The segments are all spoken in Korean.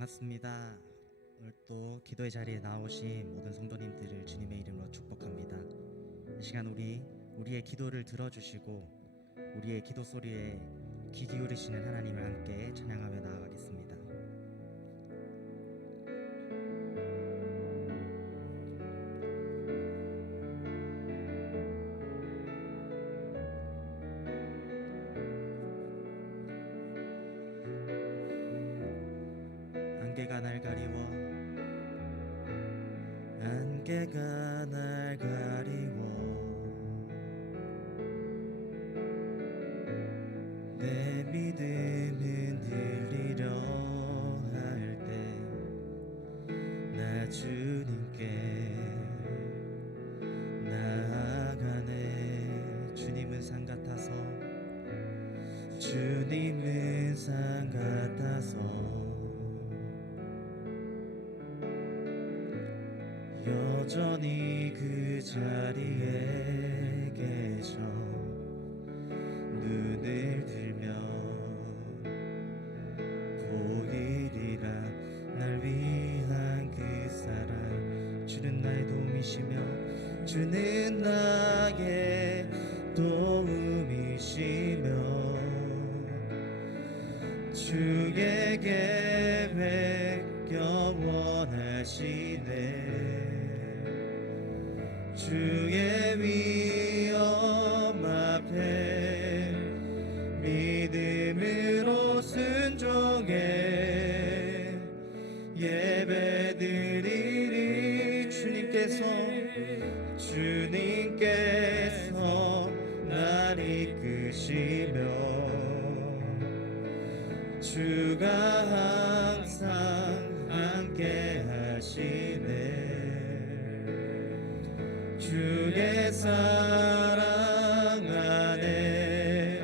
반갑습니다. 오늘 또 기도의 자리에 나오신 모든 성도님들을 주님의 이름으로 축복합니다. 이 시간 우리의 기도를 들어주시고 우리의 기도 소리에 귀 기울이시는 하나님을 함께 찬양하며 나아가겠습니다. 안개가 날 가리워 안개가 날 가리워 내 믿음은 들리려 할 때 나 주님께 나아가네. 주님은 산 같아서 주님은 산 같아서 여전히 그 자리에 계셔 눈을 들면 보이리라 날 위한 그 사랑. 주는 나의 도움이시며 주는 나의 도움이시며 주의 계획 영원하시네. 주의 위엄 앞에 믿음으로 순종해 예배드리리. 주님께서 날 이끄시며 주가 항상 함께 하시네. 주의 사랑 안에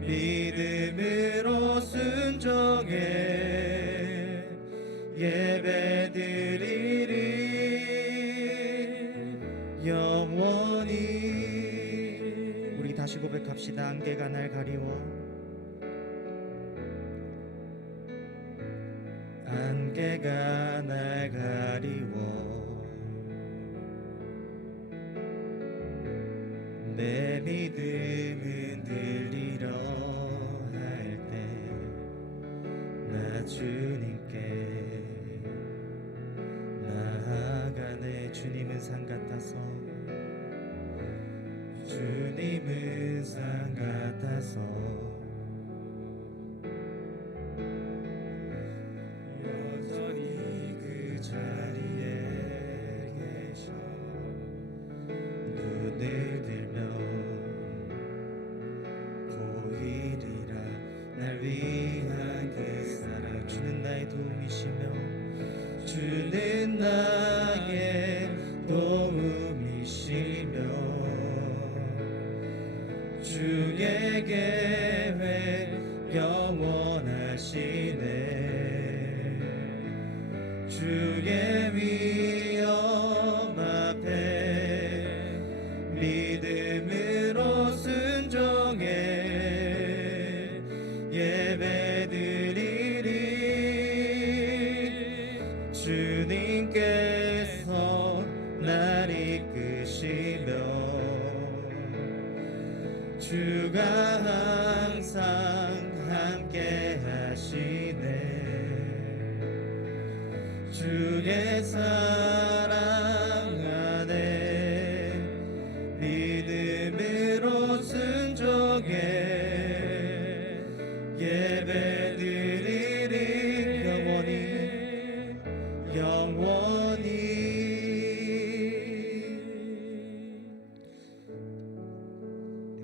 믿음으로 순종해 예배드리리 영원히. 우리 다시 고백합시다. 안개가 날 가리워 안개가 날 가리워 내 믿음은 들리려 할 때 나 주님께 나아가네. 주님은 산 같아서 주님은 산 같아서 여전히 그 자리에 계셔 눈을 들면 보이리라 날 위한 그 사랑. 주는 나의 도움이시며 주는 나의 도움이시며 주의 계획 영원하시네. 주의 위엄 앞에 믿음으로 순종해 예배드리리. 주님께서 날 이끄시며 주가 항상 함께 하시네. 주의 사랑 안에 믿음으로 순종해 예배드리리 영원히.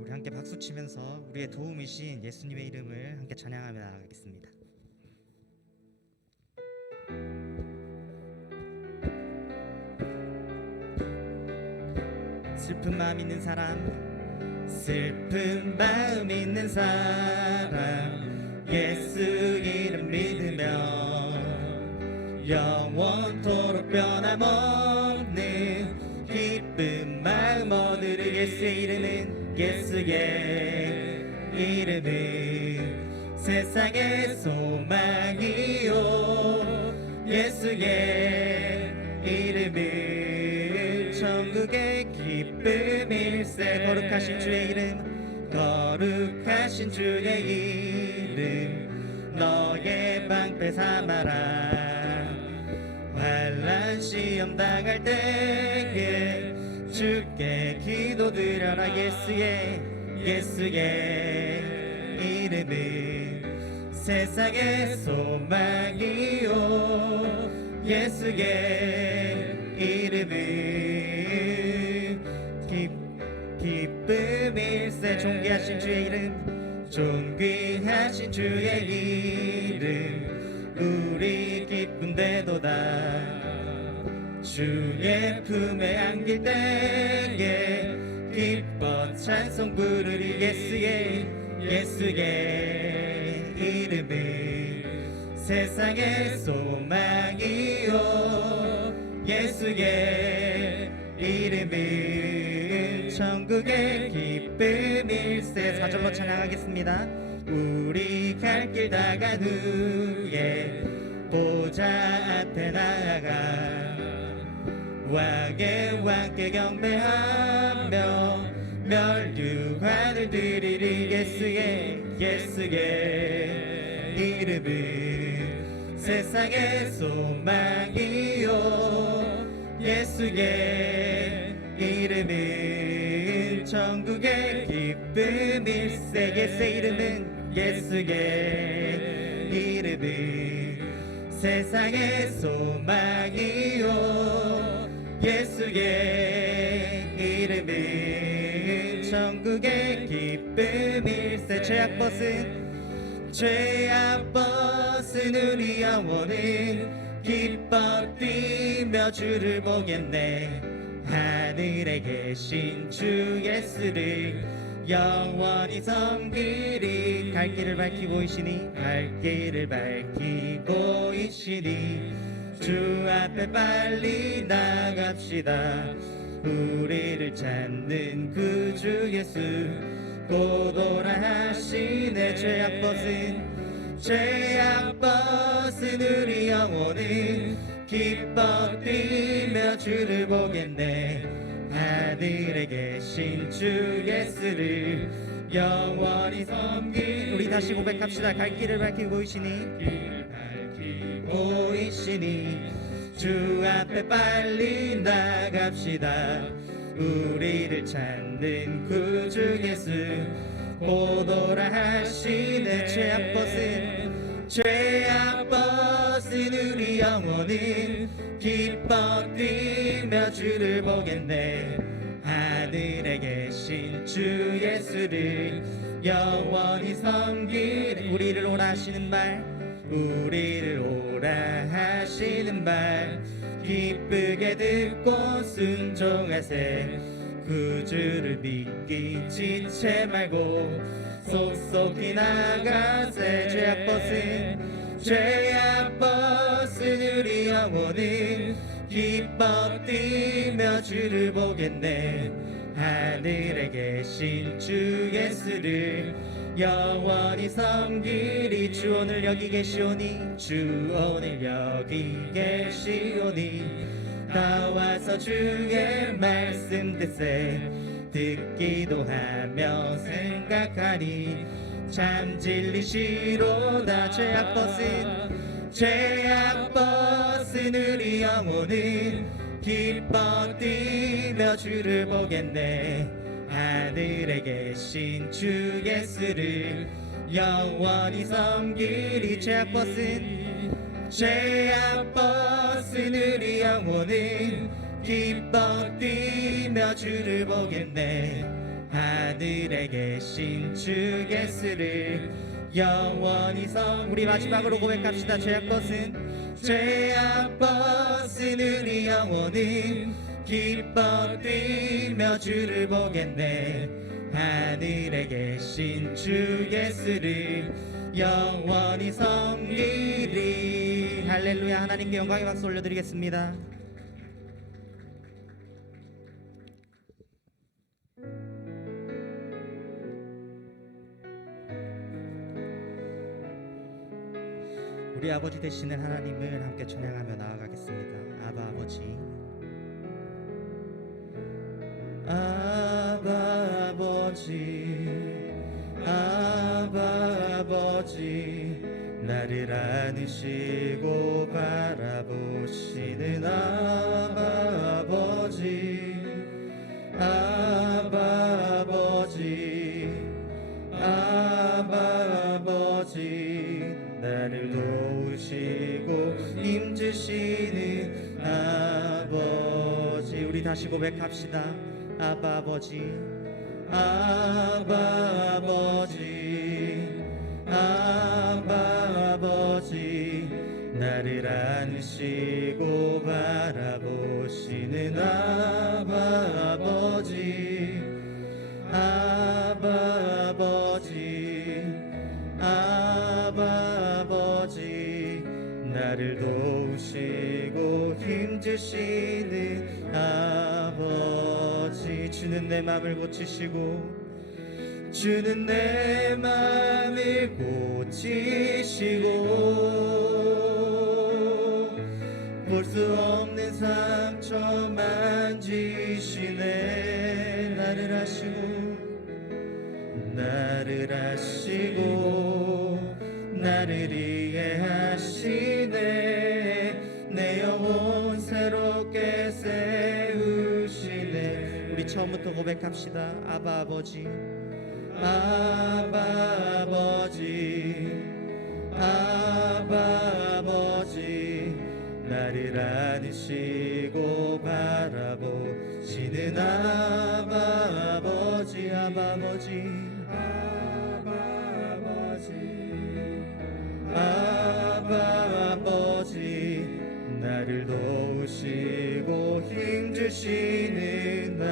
우리 함께 박수 치면서 우리의 도움이신 예수님의 이름을 함께 찬양하며 나아가겠습니다. 슬픈 마음 있는 사람 슬픈 마음 있는 사람 예수 이름 믿으며 영원토록 변함없는 기쁜 마음 얻으리. 예수의 이름은 예수의 이름은 세상의 소망이요 예수의 이름은 천국의 기쁨일세. 거룩하신 주의 이름, 거룩하신 주의 이름, 너의 방패 삼아라. 환난 시험 당할 때에 주께 기도드려라. 예수의 이름은 세상의 소망이요 예수의 이름은 기쁨일세. 존귀하신 주의 이름, 존귀하신 주의 이름, 우리 기쁜데도다. 주의 품에 안길 때에 기뻐 찬송 부르리. 예수의 이름은 세상의 소망이요 예수의 이름은 천국의 기쁨일세. 4절로 찬양하겠습니다. 우리 갈 길 다 간 후에 보좌 앞에 나아가 왕의 왕께 경배하며 멸류관을 드리리. 예수의 이름은 세상의 소망이요 예수의 이름은 천국의 기쁨일세. 예수의 이름은 세상의 소망이요 예수의 이름은 천국의 기쁨일세. 죄악 벗은 우리 영혼은 기뻐 뛰며 주를 보겠네. 하늘에 계신 주 예수를 영원히 섬기리. 갈 길을 밝히고 이시니 주 앞에 빨리 나갑시다. 우리를 찾는 구주 예수 곧 오라 하시네. 죄악 벗은 우리 영혼은 기뻐 뛰며 주를 보겠네. 하늘에 계신 주 예수를 영원히 섬기. 우리 다시 고백합시다. 갈 길을 밝히고 이시니 주 앞에 빨리 나갑시다. 우리를 찾는 구주 예수 곧 오라 하시네. 죄악 벗은 우리 영혼은 기뻐 뛰며 주를 보겠네. 하늘에 계신 주 예수를 영원히 섬기네. 우리를 오라 하시는 말 기쁘게 듣고 순종하세. 구주를 믿기 지체 말고 속속히 나가세. 죄악 벗은 우리 영혼은 기뻐 뛰며 주를 보겠네. 하늘에 계신 주 예수를 영원히 섬기리. 주 오늘 여기 계시오니 나와서 주의 말씀 듣기도 하며 생각하니 참 진리시로다. 죄악 벗은 우리 영혼은 기뻐 뛰며 주를 보겠네. 하늘에 계신 주 예수를 영원히 섬기리. 죄악 벗은 우리 영혼은 기뻐 뛰며 주를 보겠네. 하늘에 계신 주 예수를 영원히 우리 마지막으로 고백합시다. 죄악 벗은 우리 영혼은 기뻐 뛰며 주를 보겠네. 하늘에 계신 주 예수를 영원히 섬기리. 할렐루야. 하나님께 영광의 박수 올려드리겠습니다. 우리 아버지 되시는 하나님을 함께 찬양하며 나아가겠습니다. 아바 아버지, 아바 아버지, 아바 아버지, 나를 안으시고 바라보시는 아바 아버지, 아바 아버지, 아바 아버지, 나를 도우시고 힘주시는 아버지. 우리 다시 고백합시다. 아바 아버지, 아바 아버지, 아바 아버지, 나를 안으시고 바라보시는 아바 아버지, 아바 아버지, 아바 아버지, 나를 도우시고 힘주시는 아버지. 주는 내 맘을 고치시고, 주는 내 맘을 고치시고, 볼 수 없는 상처 만지시네. 나를 아시고, 나를 아시고, 나를 이해하시네. 내 영혼 새롭게 세우시네. 우리 처음부터 고백합시다. 아바 아버지, 아바 아버지, 아바 아버지, 나를 안으시고 바라보시는 아바 아버지, 아바 아버지, 아바 아버지, 아바 아버지, 나를 도우시고 힘주시는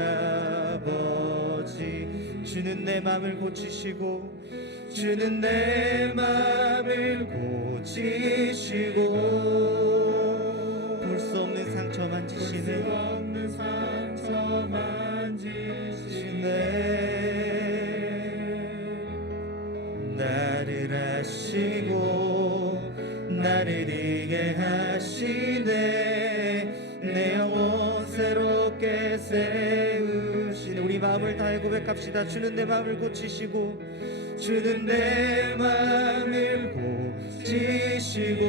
아버지. 주는 내 맘을 고치시고, 주는 내 맘을 고치시고, 볼 수 없는 상처 만지시네. 나를 아시고, 나를 이해하시네. 내 영혼 새롭게 세우시네. 우리 마음을 다해 고백합시다. 주는 내 마음을 고치시고, 주는 내 마음을 고치시고,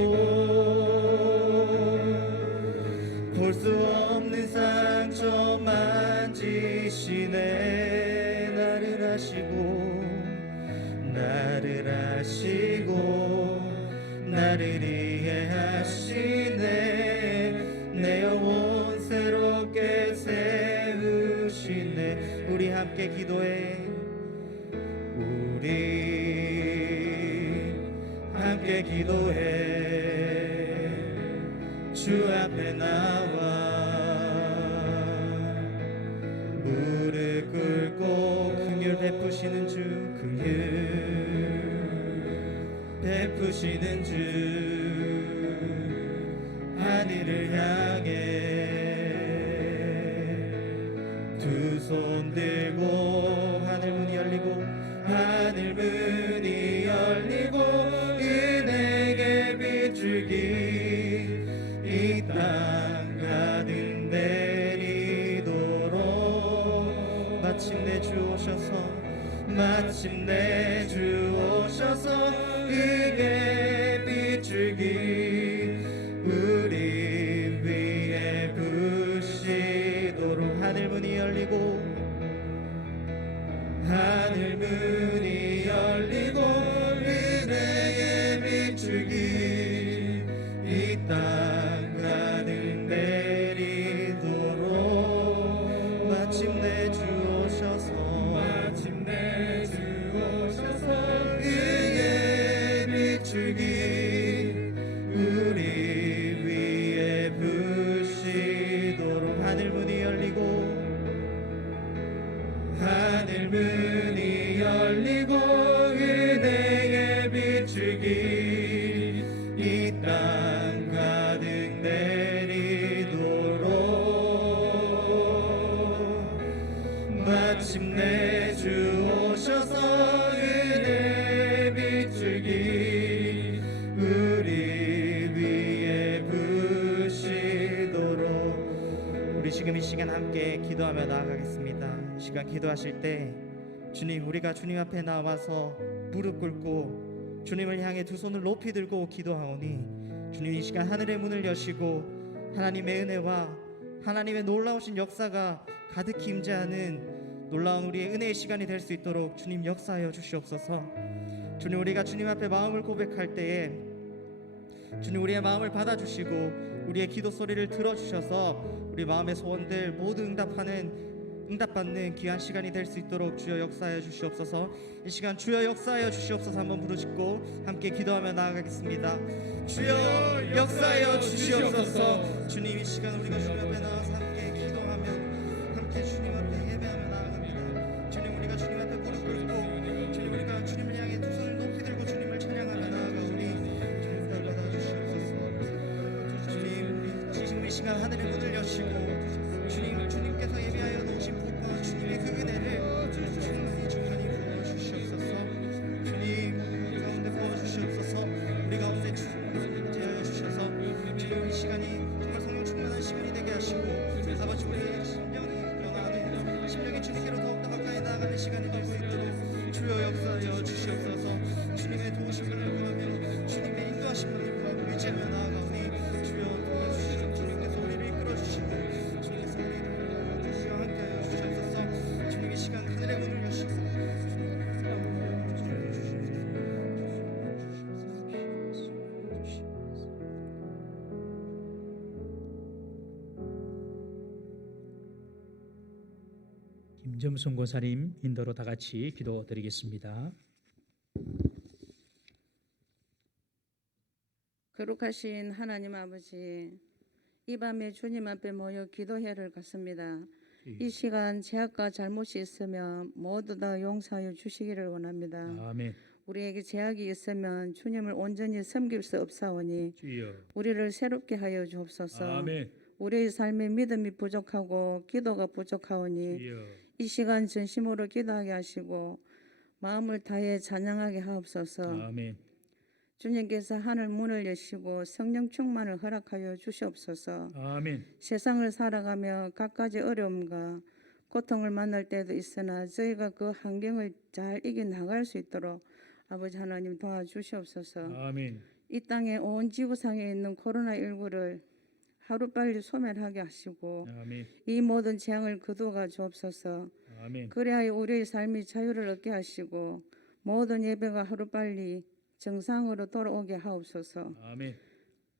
볼 수 없는 상처 만지시네. 나를 아시고, 나를 아시고, 나를 이해하시네. 내 영혼 새롭게 세우시네. 우리 함께 기도해. 우리 함께 기도해. 주 앞에 나와 무릎 꿇고 긍휼 베푸시는 주, 긍휼 베푸시는 주, 하늘을 향해 두 손 들고, 하늘 문이 열리고, 하늘 문이 열리고, 은혜의 빛줄기 이 땅 가득 내리도록, 마침내 주 오셔서, 마침내 주 오셔서 은혜의 빛줄기 우리 위에 부시도록. 하늘 문이 열리고, 하늘 문이 열리고, 은혜의 빛줄기 이 땅 가득 내리도록, 마침내 주 오셔서, 마침내 주 오셔서 은혜의 빛줄기 우리 위에 부시도록. 하늘 문이 열리고, 하늘 문이 열리고, 은혜의 빛줄기 이 땅 가득 내리도록, 마침내 주 오셔서 은혜의 빛줄기 우리 지금 이 시간 함께 기도하며 나아가겠습니다. 이 시간 기도하실 때 주님, 우리가 주님 앞에 나와서 무릎 꿇고 주님을 향해 두 손을 높이 들고 기도하오니 주님, 이 시간 하늘의 문을 여시고 하나님의 은혜와 하나님의 놀라우신 역사가 가득히 임재하는 놀라운 우리의 은혜의 시간이 될 수 있도록 주님 역사하여 주시옵소서. 주님, 우리가 주님 앞에 마음을 고백할 때에 주님, 우리의 마음을 받아주시고 우리의 기도 소리를 들어주셔서 우리 마음의 소원들 모두 응답받는 귀한 시간이 될 수 있도록 주여 역사하여 주시옵소서. 이 시간 주여 역사하여 주시옵소서 한번 부르짖고 함께 기도하며 나아가겠습니다. 주여 역사하여 주시옵소서. 주님, 이 시간 우리가 주님 앞에 나와서 함께 기도하며 함께 주님 앞에 예배하며 나아갑니다. 주님, 우리가 주님 앞에 무릎 꿇고 주님, 우리가 주님을 향해 두 손을 높이 들고 주님을 찬양하며 나아가오니 주님 받아 주시옵소서. 주님, 지금 이 시간 하늘의 문을 여시고 주님께서 예비하여 놓으신 복과 주님의 그 은혜를 충만히 부어주시옵소서. 주님 가운데 부어주시옵소서. 우리 가운데 임재하여 주셔서 주님, 이 시간이 정말 성령 충만한 시간이 되게 하시고 아버지, 우리의 심령이 변화하는 심령이 주님께로 더욱더 가까이 나아가는 시간이 되고 있도록 주여 역사하여 주시옵소서. 주님의 도우심을 구하며 주님의 인도하심을 구하고 의지하며 나아가오니 주여 도와주시고 주님께서 우리를 이끌어주시고 주님께서 우리를 주여 함께하여 주시옵소서. 주님, 이 시간 하늘의 문을 여시고 김점순 권사님 인도로 다 같이 기도드리겠습니다. 거룩하신 하나님 아버지, 이 밤에 주님 앞에 모여 기도회를 갖습니다. 이 시간 죄악과 잘못이 있으면 모두 다 용서하여 주시기를 원합니다. 아멘. 우리에게 죄악이 있으면 주님을 온전히 섬길 수 없사오니 주여. 우리를 새롭게 하여 주옵소서. 아멘. 우리의 삶에 믿음이 부족하고 기도가 부족하오니 주여. 이 시간 전심으로 기도하게 하시고 마음을 다해 찬양하게 하옵소서. 아멘. 주님께서 하늘 문을 여시고 성령 충만을 허락하여 주시옵소서. 아멘. 세상을 살아가며 갖가지 어려움과 고통을 만날 때도 있으나 저희가 그 환경을 잘 이겨나갈 수 있도록 아버지 하나님 도와주시옵소서. 아멘. 이 땅에 온 지구상에 있는 코로나19를 하루빨리 소멸하게 하시고 아멘. 이 모든 재앙을 거두어 주옵소서. 아멘. 그래야 우리의 삶이 자유를 얻게 하시고 모든 예배가 하루빨리 정상으로 돌아오게 하옵소서. 아멘.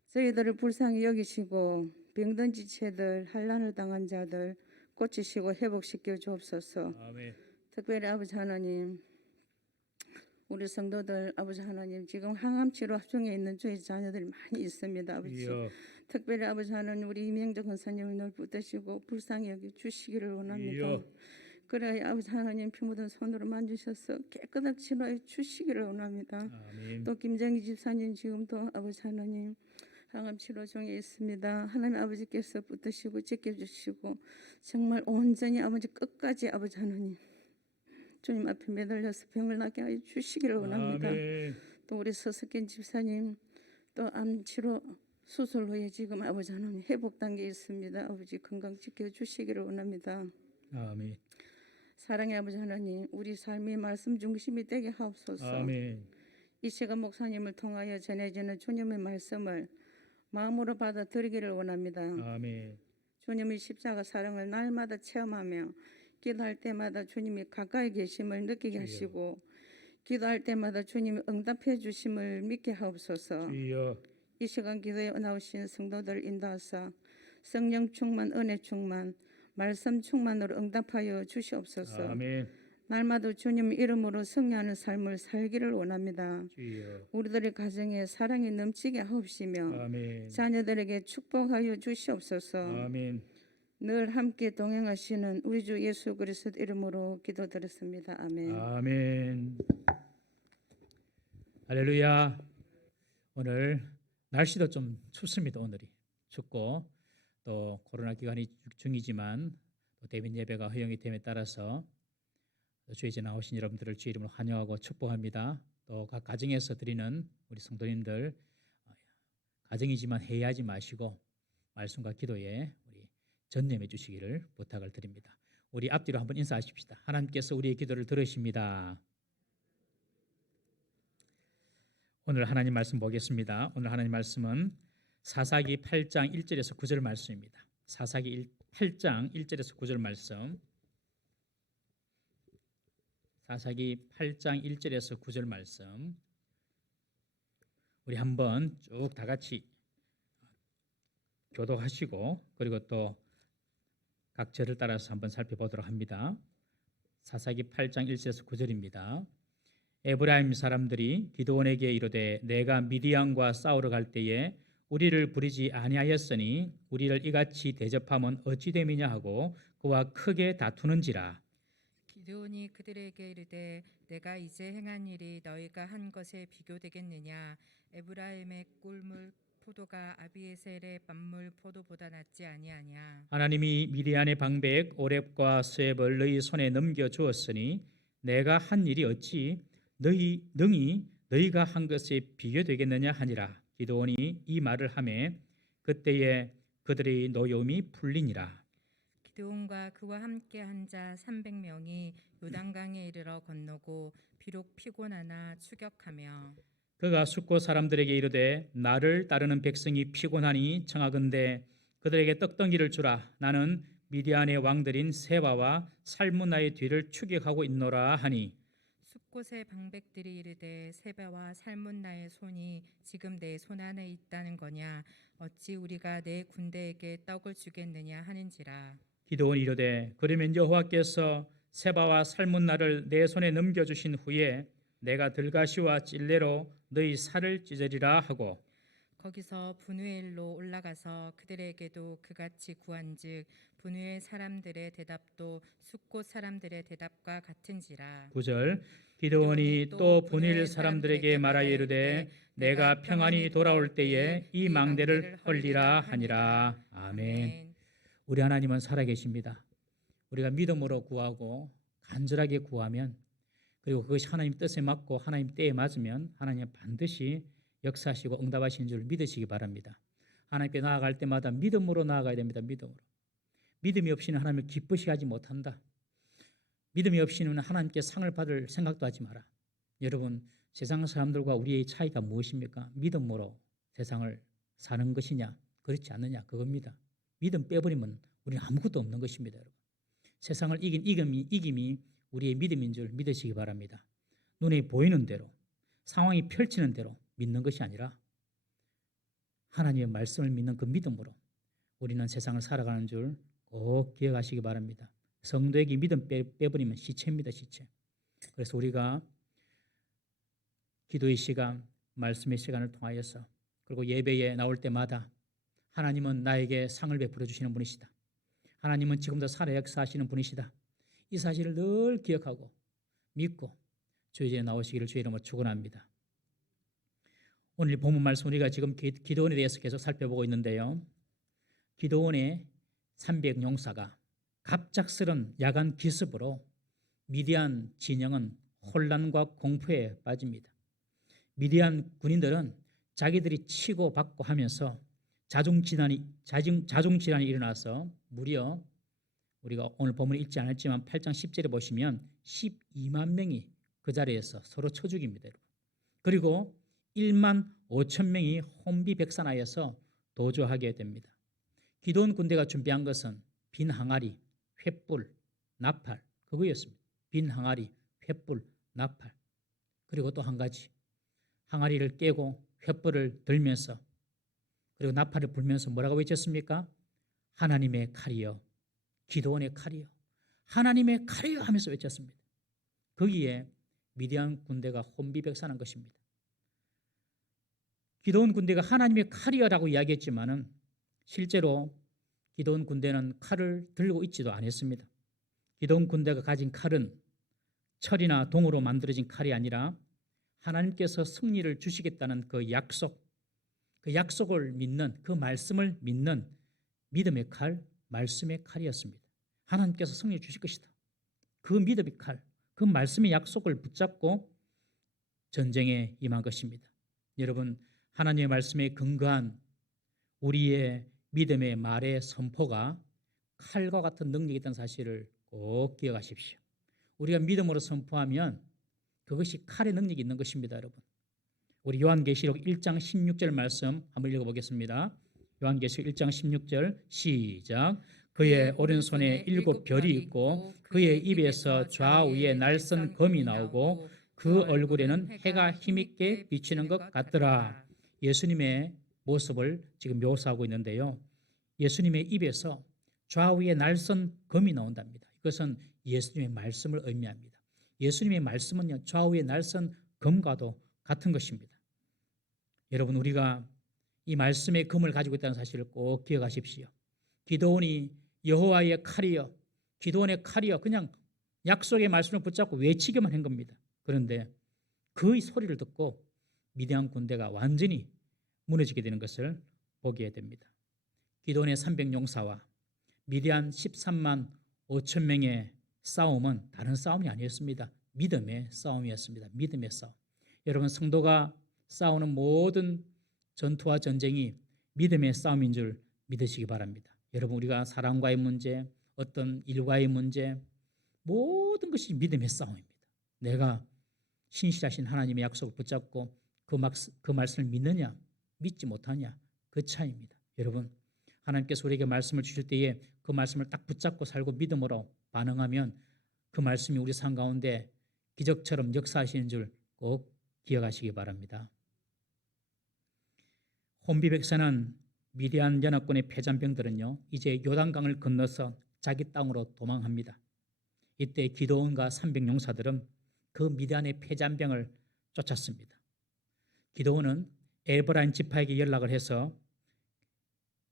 저희들을 불쌍히 여기시고 병든 지체들, 환난을 당한 자들 고치시고 회복시켜 주옵소서. 아멘. 특별히 아버지 하나님, 우리 성도들 아버지 하나님, 지금 항암 치료 중에 있는 저희 자녀들이 많이 있습니다. 아버지. 주여. 특별히 아버지 하나님, 우리 이명적 권사님을 늘 붙드시고 불쌍히 여기 주시기를 원합니다. 주여. 그래야 아버지 하나님 피 묻은 손으로 만지셔서 깨끗하게 치료해 주시기를 원합니다. 아멘. 또 김정희 집사님 지금도 아버지 하나님 항암 치료 중에 있습니다. 하나님 아버지께서 붙드시고 지켜주시고 정말 온전히 아버지 끝까지 아버지 하나님 주님 앞에 매달려서 병을 낫게 하여 주시기를 원합니다. 아멘. 또 우리 서석현 집사님 또 암 치료 수술 후에 지금 아버지 하나님 회복 단계에 있습니다. 아버지 건강 지켜주시기를 원합니다. 아멘. 사랑의 아버지 하나님, 우리 삶의 말씀 중심이 되게 하옵소서. 아멘. 이시간 목사님을 통하여 전해지는 주님의 말씀을 마음으로 받아들이기를 원합니다. 아멘. 주님의 십자가 사랑을 날마다 체험하며 기도할 때마다 주님이 가까이 계심을 느끼게 하시고 기도할 때마다 주님이 응답해 주심을 믿게 하옵소서. 주여. 이 시간 기도에 나오신 성도들 인도하사 성령 충만, 은혜 충만, 말씀 충만으로 응답하여 주시옵소서. 아멘. 날마다 주님 이름으로 승리하는 삶을 살기를 원합니다. 주여. 우리들의 가정에 사랑이 넘치게 하옵시며 아멘. 자녀들에게 축복하여 주시옵소서. 아멘. 늘 함께 동행하시는 우리 주 예수 그리스도 이름으로 기도드렸습니다. 아멘. 아멘. 할렐루야. 오늘 날씨도 좀 춥습니다. 오늘이 춥고 또 코로나 기간이 중이지만 또 대면 예배가 허용이 됨에 따라서 주의제 나오신 여러분들을 주의 이름으로 환영하고 축복합니다. 또 각 가정에서 드리는 우리 성도님들 가정이지만 회의하지 마시고 말씀과 기도에 우리 전념해 주시기를 부탁을 드립니다. 우리 앞뒤로 한번 인사하십시다. 하나님께서 우리의 기도를 들으십니다. 오늘 하나님 말씀 보겠습니다. 오늘 하나님 말씀은 사사기 8장 1절에서 9절 말씀입니다. 사사기 8장 1절에서 9절 말씀. 사사기 8장 1절에서 9절 말씀. 우리 한번 쭉 다 같이 교독하시고 그리고 또 각 절을 따라서 한번 살펴보도록 합니다. 사사기 8장 1절에서 9절입니다. 에브라임 사람들이 기드온에게 이르되 내가 미디안과 싸우러 갈 때에 우리를 부리지 아니하였으니 우리를 이같이 대접하면 어찌 됨이냐 하고 그와 크게 다투는지라. 기드온이 그들에게 이르되 내가 이제 행한 일이 너희가 한 것에 비교되겠느냐. 에브라임의 꿀물 포도가 아비에셀의 만물 포도보다 낫지 아니하냐. 하나님이 미디안의 방백 오렙과 스웹을 너희 손에 넘겨 주었으니 내가 한 일이 어찌 능히 너희가 한 것에 비교되겠느냐 하니라. 기드온이 이 말을 하매 그때에 그들의 노여움이 풀리니라. 기드온과 그와 함께 한 자 300명이 요단강에 이르러 건너고 비록 피곤하나 추격하며 그가 숫곳 사람들에게 이르되 나를 따르는 백성이 피곤하니 청하건대 그들에게 떡덩이를 주라. 나는 미디안의 왕들인 세바와 살문나의 뒤를 추격하고 있노라 하니 숲곳의 방백들이 이르되 세바와 살문나의 손이 지금 내 손 안에 있다는 거냐. 어찌 우리가 내 군대에게 떡을 주겠느냐 하는지라. 기드온이 이르되 그러면 여호와께서 세바와 살문나를 내 손에 넘겨주신 후에 내가 들가시와 찔레로 너희 살을 찢으리라 하고 거기서 분우엘로 올라가서 그들에게도 그같이 구한즉 분우엘 사람들의 대답도 숫곳 사람들의 대답과 같은지라. 9절 기드온이 또 분일 사람들에게 말하여 이르되 내가 평안히 돌아올 때에 이 망대를 헐리라 하니라. 아멘. 우리 하나님은 살아계십니다. 우리가 믿음으로 구하고 간절하게 구하면 그리고 그것이 하나님 뜻에 맞고 하나님 때에 맞으면 하나님은 반드시 역사하시고 응답하시는 줄 믿으시기 바랍니다. 하나님께 나아갈 때마다 믿음으로 나아가야 됩니다. 믿음으로. 믿음이 없이는 하나님을 기쁘시게 하지 못한다. 믿음이 없이는 하나님께 상을 받을 생각도 하지 마라. 여러분, 세상 사람들과 우리의 차이가 무엇입니까? 믿음으로 세상을 사는 것이냐 그렇지 않느냐 그겁니다. 믿음 빼버리면 우리는 아무것도 없는 것입니다. 여러분. 세상을 이긴 이김이 우리의 믿음인 줄 믿으시기 바랍니다. 눈에 보이는 대로 상황이 펼치는 대로 믿는 것이 아니라 하나님의 말씀을 믿는 그 믿음으로 우리는 세상을 살아가는 줄 꼭 기억하시기 바랍니다. 성도에게 믿음 빼버리면 시체입니다. 시체. 그래서 우리가 기도의 시간, 말씀의 시간을 통하여서 그리고 예배에 나올 때마다 하나님은 나에게 상을 베풀어 주시는 분이시다. 하나님은 지금도 살아 역사하시는 분이시다. 이 사실을 늘 기억하고 믿고 주의 전에 나오시기를 주의 이름으로 축원합니다. 오늘 본문 말씀 우리가 지금 기드온에 대해서 계속 살펴보고 있는데요. 기드온의 300용사가 갑작스런 야간 기습으로 미디안 진영은 혼란과 공포에 빠집니다. 미디안 군인들은 자기들이 치고 받고 하면서 자중질환이 일어나서 무려 우리가 오늘 본문에 읽지 않았지만 8장 10절에 보시면 12만 명이 그 자리에서 서로 쳐 죽입니다. 그리고 1만 5천 명이 혼비백산하여서 도주하게 됩니다. 기드온 군대가 준비한 것은 빈 항아리, 횃불, 나팔 그거였습니다. 빈 항아리, 횃불, 나팔 그리고 또 한 가지 항아리를 깨고 횃불을 들면서 그리고 나팔을 불면서 뭐라고 외쳤습니까? 하나님의 칼이여 기드온의 칼이여 하나님의 칼이여 하면서 외쳤습니다. 거기에 미디안 군대가 혼비백산한 것입니다. 기드온 군대가 하나님의 칼이여라고 이야기했지만은 실제로 기드온 군대는 칼을 들고 있지도 않았습니다. 기드온 군대가 가진 칼은 철이나 동으로 만들어진 칼이 아니라 하나님께서 승리를 주시겠다는 그 약속을 믿는 그 말씀을 믿는 믿음의 칼, 말씀의 칼이었습니다. 하나님께서 승리 주실 것이다. 그 믿음의 칼, 그 말씀의 약속을 붙잡고 전쟁에 임한 것입니다. 여러분, 하나님의 말씀에 근거한 우리의 믿음의 말의 선포가 칼과 같은 능력이 있다는 사실을 꼭 기억하십시오. 우리가 믿음으로 선포하면 그것이 칼의 능력이 있는 것입니다, 여러분. 우리 요한계시록 1장 16절 말씀 한번 읽어보겠습니다. 요한계시록 1장 16절 시작. 그의 오른손에 7 별이 있고 그의 입에서 좌우에 날선 검이 나오고 그 얼굴에는 해가 힘있게 비치는 것 같더라. 예수님의 모습을 지금 묘사하고 있는데요. 예수님의 입에서 좌우에 날선 검이 나온답니다. 이것은 예수님의 말씀을 의미합니다. 예수님의 말씀은요, 좌우에 날선 검과도 같은 것입니다. 여러분, 우리가 이 말씀의 검을 가지고 있다는 사실을 꼭 기억하십시오. 기도원이 여호와의 칼이여, 기도원의 칼이여, 그냥 약속의 말씀을 붙잡고 외치기만 한 겁니다. 그런데 그 소리를 듣고 미디안 군대가 완전히 무너지게 되는 것을 보게 됩니다. 기도원의 300용사와 미디안 13만 5천 명의 싸움은 다른 싸움이 아니었습니다. 믿음의 싸움이었습니다. 믿음의 싸움. 여러분, 성도가 싸우는 모든 전투와 전쟁이 믿음의 싸움인 줄 믿으시기 바랍니다. 여러분, 우리가 사랑과의 문제, 어떤 일과의 문제, 모든 것이 믿음의 싸움입니다. 내가 신실하신 하나님의 약속을 붙잡고 그 말씀을 믿느냐, 믿지 못하냐, 그 차이입니다. 여러분, 하나님께서 우리에게 말씀을 주실 때에 그 말씀을 딱 붙잡고 살고 믿음으로 반응하면 그 말씀이 우리 삶 가운데 기적처럼 역사하시는 줄 꼭 기억하시기 바랍니다. 혼비 백성은 미디안 연합군의 패잔병들은요, 이제 요단강을 건너서 자기 땅으로 도망합니다. 이때 기드온과 300용사들은 그 미디안의 패잔병을 쫓았습니다. 기드온은 에브라임 지파에게 연락을 해서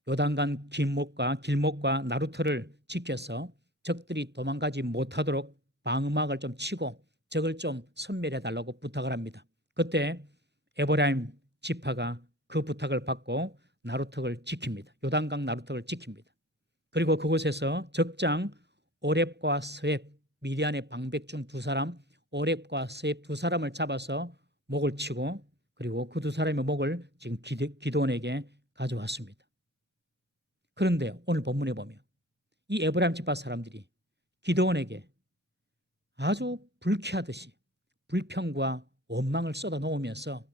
요단강 길목과 나루터를 지켜서 적들이 도망가지 못하도록 방음막을 좀 치고 적을 좀 섬멸해 달라고 부탁을 합니다. 그때 에브라임 지파가 그 부탁을 받고 나루턱을 지킵니다. 요단강 나루턱을 지킵니다. 그리고 그곳에서 적장 오렙과 스웹, 미디안의 방백 중 2사람, 오렙과 스웹 2사람을 잡아서 목을 치고 그리고 그 2사람의 목을 지금 기드온에게 가져왔습니다. 그런데 오늘 본문에 보면 이 에브라임 지파 사람들이 기드온에게 아주 불쾌하듯이 불평과 원망을 쏟아놓으면서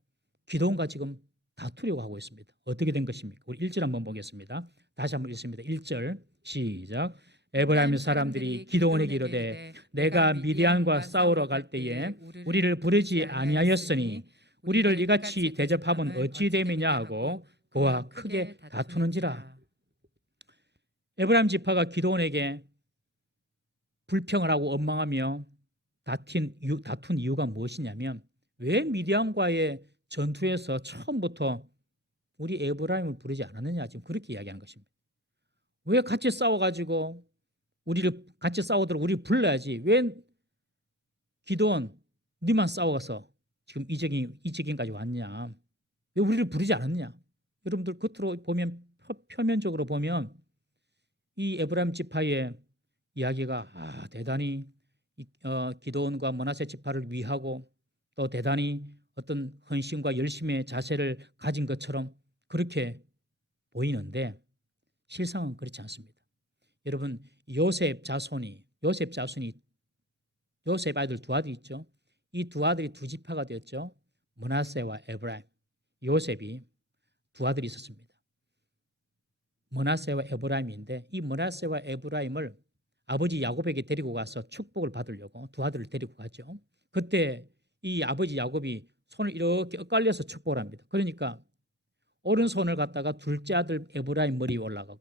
기드온과 지금 다투려고 하고 있습니다. 어떻게 된 것입니까? 우리 1절 한번 보겠습니다. 다시 한번 읽습니다. 1절 시작. 에브라임 사람들이 기드온에게 이르되 내가 미디안과 싸우러 갈 때에 우리를 부르지 아니하였으니 우리를 이같이 대접함은 어찌 됨이냐 하고 그와 크게 다투는지라. 에브라임 지파가 기드온에게 불평을 하고 원망하며 다툰 이유가 무엇이냐면 왜 미디안과의 전투에서 처음부터 우리 에브라임을 부르지 않았느냐, 지금 그렇게 이야기하는 것입니다. 왜 같이 싸워가지고 우리를 같이 싸우도록 우리를 불러야지, 왜 기드온 니만 싸워서 지금 이 지경까지 왔냐, 왜 우리를 부르지 않았냐. 여러분들 겉으로 보면, 표면적으로 보면 이 에브라임 지파의 이야기가 대단히 기드온과 므낫세 지파를 위하고 또 대단히 어떤 헌신과 열심의 자세를 가진 것처럼 그렇게 보이는데 실상은 그렇지 않습니다. 여러분, 요셉 아이들 2아들이 있죠. 이 2아들이 2지파가 되었죠. 므낫세와 에브라임. 요셉이 2아들이 있었습니다. 므낫세와 에브라임인데 이 므낫세와 에브라임을 아버지 야곱에게 데리고 가서 축복을 받으려고 2아들을 데리고 가죠. 그때 이 아버지 야곱이 손을 이렇게 엇갈려서 축복을 합니다. 그러니까 오른손을 갖다가 둘째 아들 에브라임 머리에 올라가고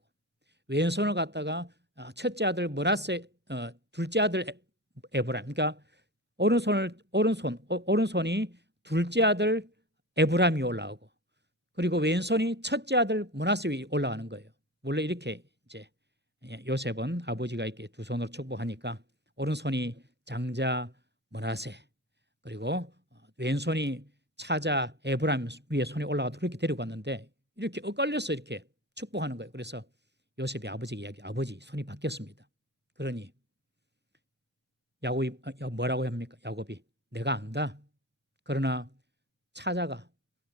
왼손을 갖다가 첫째 아들 므낫세, 둘째 아들 에브라임, 그러니까 오른손이 둘째 아들 에브라임이 올라오고 그리고 왼손이 첫째 아들 므낫세 위에 올라가는 거예요. 원래 이렇게 이제 요셉은 아버지가 이렇게 2손으로 축복하니까 오른손이 장자 므낫세, 그리고 왼손이 차자 에브라임 위에 손이 올라가도 그렇게 데리고 갔는데 이렇게 엇갈려서 이렇게 축복하는 거예요. 그래서 요셉이 아버지에게 이야기, 아버지 손이 바뀌었습니다. 그러니 야곱이 뭐라고 합니까? 야곱이 내가 안다. 그러나 차자가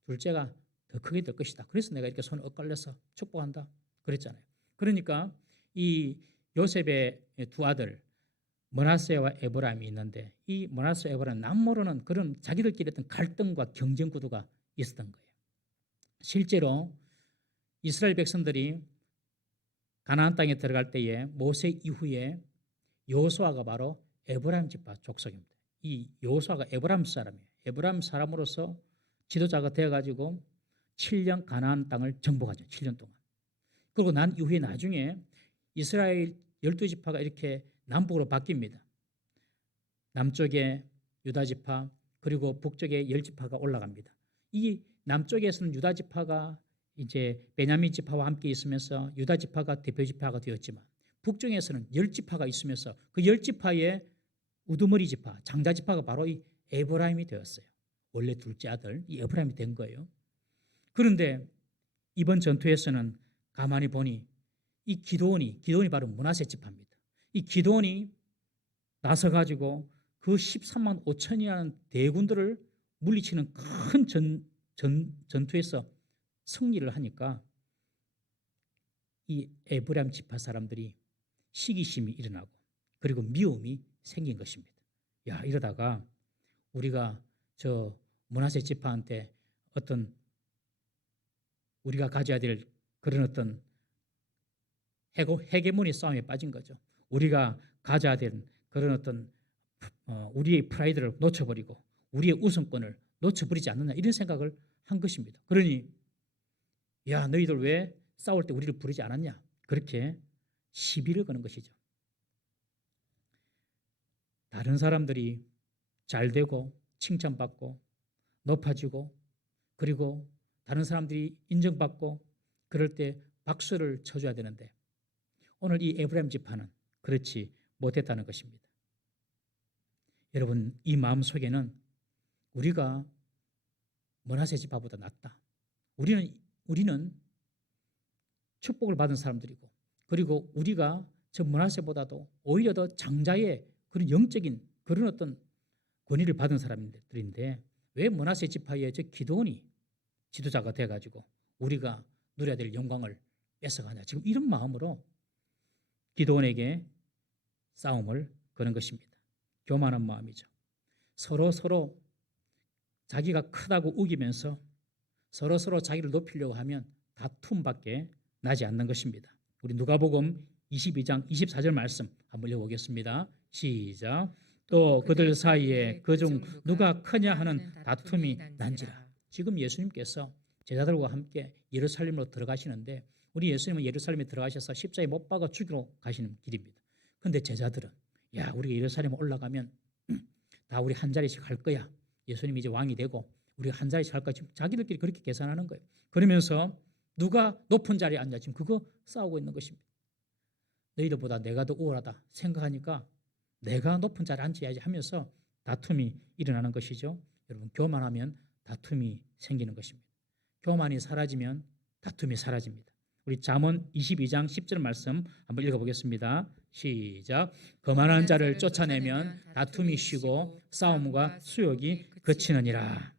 둘째가 더 크게 될 것이다. 그래서 내가 이렇게 손을 엇갈려서 축복한다. 그랬잖아요. 그러니까 이 요셉의 두 아들 므낫세와 에브라임이 있는데 이 므낫세와 에브라임 남모르는 그런 자기들끼리 어떤 갈등과 경쟁 구도가 있었던 거예요. 실제로 이스라엘 백성들이 가나안 땅에 들어갈 때에 모세 이후에 여호수아가 바로 에브라임 지파 족속입니다. 이 여호수아가 에브라임 사람이에요. 에브라임 사람으로서 지도자가 되어가지고 7년 가나안 땅을 정복하죠. 7년 동안. 그리고 난 이후에 나중에 이스라엘 12지파가 이렇게 남북으로 바뀝니다. 남쪽에 유다지파 그리고 북쪽에 10지파가 올라갑니다. 이 남쪽에서는 유다지파가 이제 베냐민 지파와 함께 있으면서 유다지파가 대표지파가 되었지만 북쪽에서는 10지파가 있으면서 그 10지파의 우두머리 지파, 장자지파가 바로 이 에브라임이 되었어요. 원래 둘째 아들 이 에브라임이 된 거예요. 그런데 이번 전투에서는 가만히 보니 이 기드온이 바로 므낫세 지파입니다. 이 기드온이 나서가지고 그 13만 5천이라는 대군들을 물리치는 큰 전투에서 승리를 하니까 이 에브라임 지파 사람들이 시기심이 일어나고 그리고 미움이 생긴 것입니다. 야, 이러다가 우리가 저 므낫세 지파한테 어떤 우리가 가져야 될 그런 어떤 헤게모니 싸움에 빠진 거죠. 우리가 가져야 될 그런 어떤 우리의 프라이드를 놓쳐버리고 우리의 우선권을 놓쳐버리지 않느냐 이런 생각을 한 것입니다. 그러니 야, 너희들 왜 싸울 때 우리를 부르지 않았냐 그렇게 시비를 거는 것이죠. 다른 사람들이 잘 되고 칭찬받고 높아지고 그리고 다른 사람들이 인정받고 그럴 때 박수를 쳐줘야 되는데 오늘 이 에브라임 지파는 그렇지 못했다는 것입니다. 여러분, 이 마음속에는 우리가 므낫세 지파보다 낫다. 우리는 축복을 받은 사람들이고 그리고 우리가 저 므낫세보다도 오히려 더 장자의 그런 영적인 그런 어떤 권위를 받은 사람들인데 왜 므낫세 지파의 저 기드온이 지도자가 돼가지고 우리가 누려야 될 영광을 뺏어가냐. 지금 이런 마음으로 기드온에게 싸움을 거는 것입니다. 교만한 마음이죠. 서로 자기가 크다고 우기면서 서로 자기를 높이려고 하면 다툼밖에 나지 않는 것입니다. 우리 누가복음 22장 24절 말씀 한번 읽어보겠습니다. 시작. 또 그들 사이에 그중 누가 크냐 하는 다툼이 난지라. 지금 예수님께서 제자들과 함께 예루살렘으로 들어가시는데 우리 예수님은 예루살렘에 들어가셔서 십자가에 못 박아 죽이러 가시는 길입니다. 그런데 제자들은 야, 우리가 예루살렘에 올라가면 다 우리 한 자리씩 할 거야. 예수님이 이제 왕이 되고 우리가 한 자리씩 할 거야. 지금 자기들끼리 그렇게 계산하는 거예요. 그러면서 누가 높은 자리에 앉아 지금 그거 싸우고 있는 것입니다. 너희들보다 내가 더 우월하다 생각하니까 내가 높은 자리에 앉아야지 하면서 다툼이 일어나는 것이죠. 여러분, 교만하면 다툼이 생기는 것입니다. 교만이 사라지면 다툼이 사라집니다. 우리 잠언 22장 10절 말씀 한번 읽어보겠습니다. 시작. 거만한 자를 쫓아내면 다툼이 쉬고 싸움과 수욕이 그치느니라.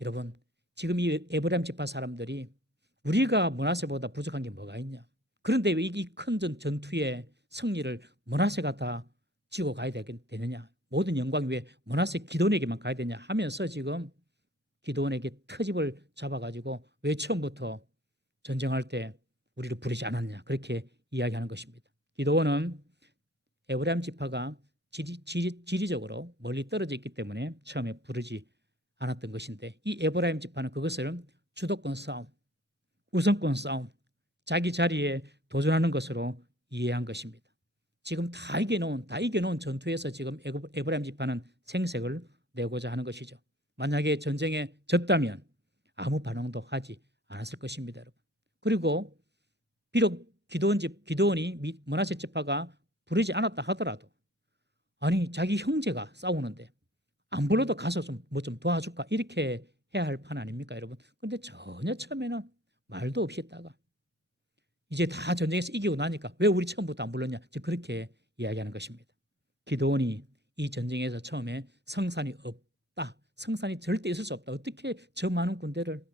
여러분, 지금 이 에브라임 지파 사람들이 우리가 므낫세보다 부족한 게 뭐가 있냐. 그런데 왜 이 큰 전투의 승리를 므낫세가 다 지고 가야 되느냐. 모든 영광이 왜 므낫세 기드온에게만 가야 되냐 하면서 지금 기드온에게 트집을 잡아가지고 왜 처음부터 전쟁할 때 우리를 부르지 않았냐 그렇게 이야기하는 것입니다. 기드온은 에브라임 지파가 지리적으로 멀리 떨어져 있기 때문에 처음에 부르지 않았던 것인데 이 에브라임 지파는 그것을 주도권 싸움, 우선권 싸움, 자기 자리에 도전하는 것으로 이해한 것입니다. 지금 다 이겨놓은 전투에서 지금 에브라임 지파는 생색을 내고자 하는 것이죠. 만약에 전쟁에 졌다면 아무 반응도 하지 않았을 것입니다, 여러분. 그리고 비록 기드온이 므낫세 지파가 부르지 않았다 하더라도 아니 자기 형제가 싸우는데 안 불러도 가서 좀 도와줄까 이렇게 해야 할 판 아닙니까, 여러분? 그런데 전혀 처음에는 말도 없이 했다가 이제 다 전쟁에서 이기고 나니까 왜 우리 처음부터 안 불렀냐 지금 그렇게 이야기하는 것입니다. 기드온이 이 전쟁에서 처음에 성산이 없다, 성산이 절대 있을 수 없다, 어떻게 저 많은 군대를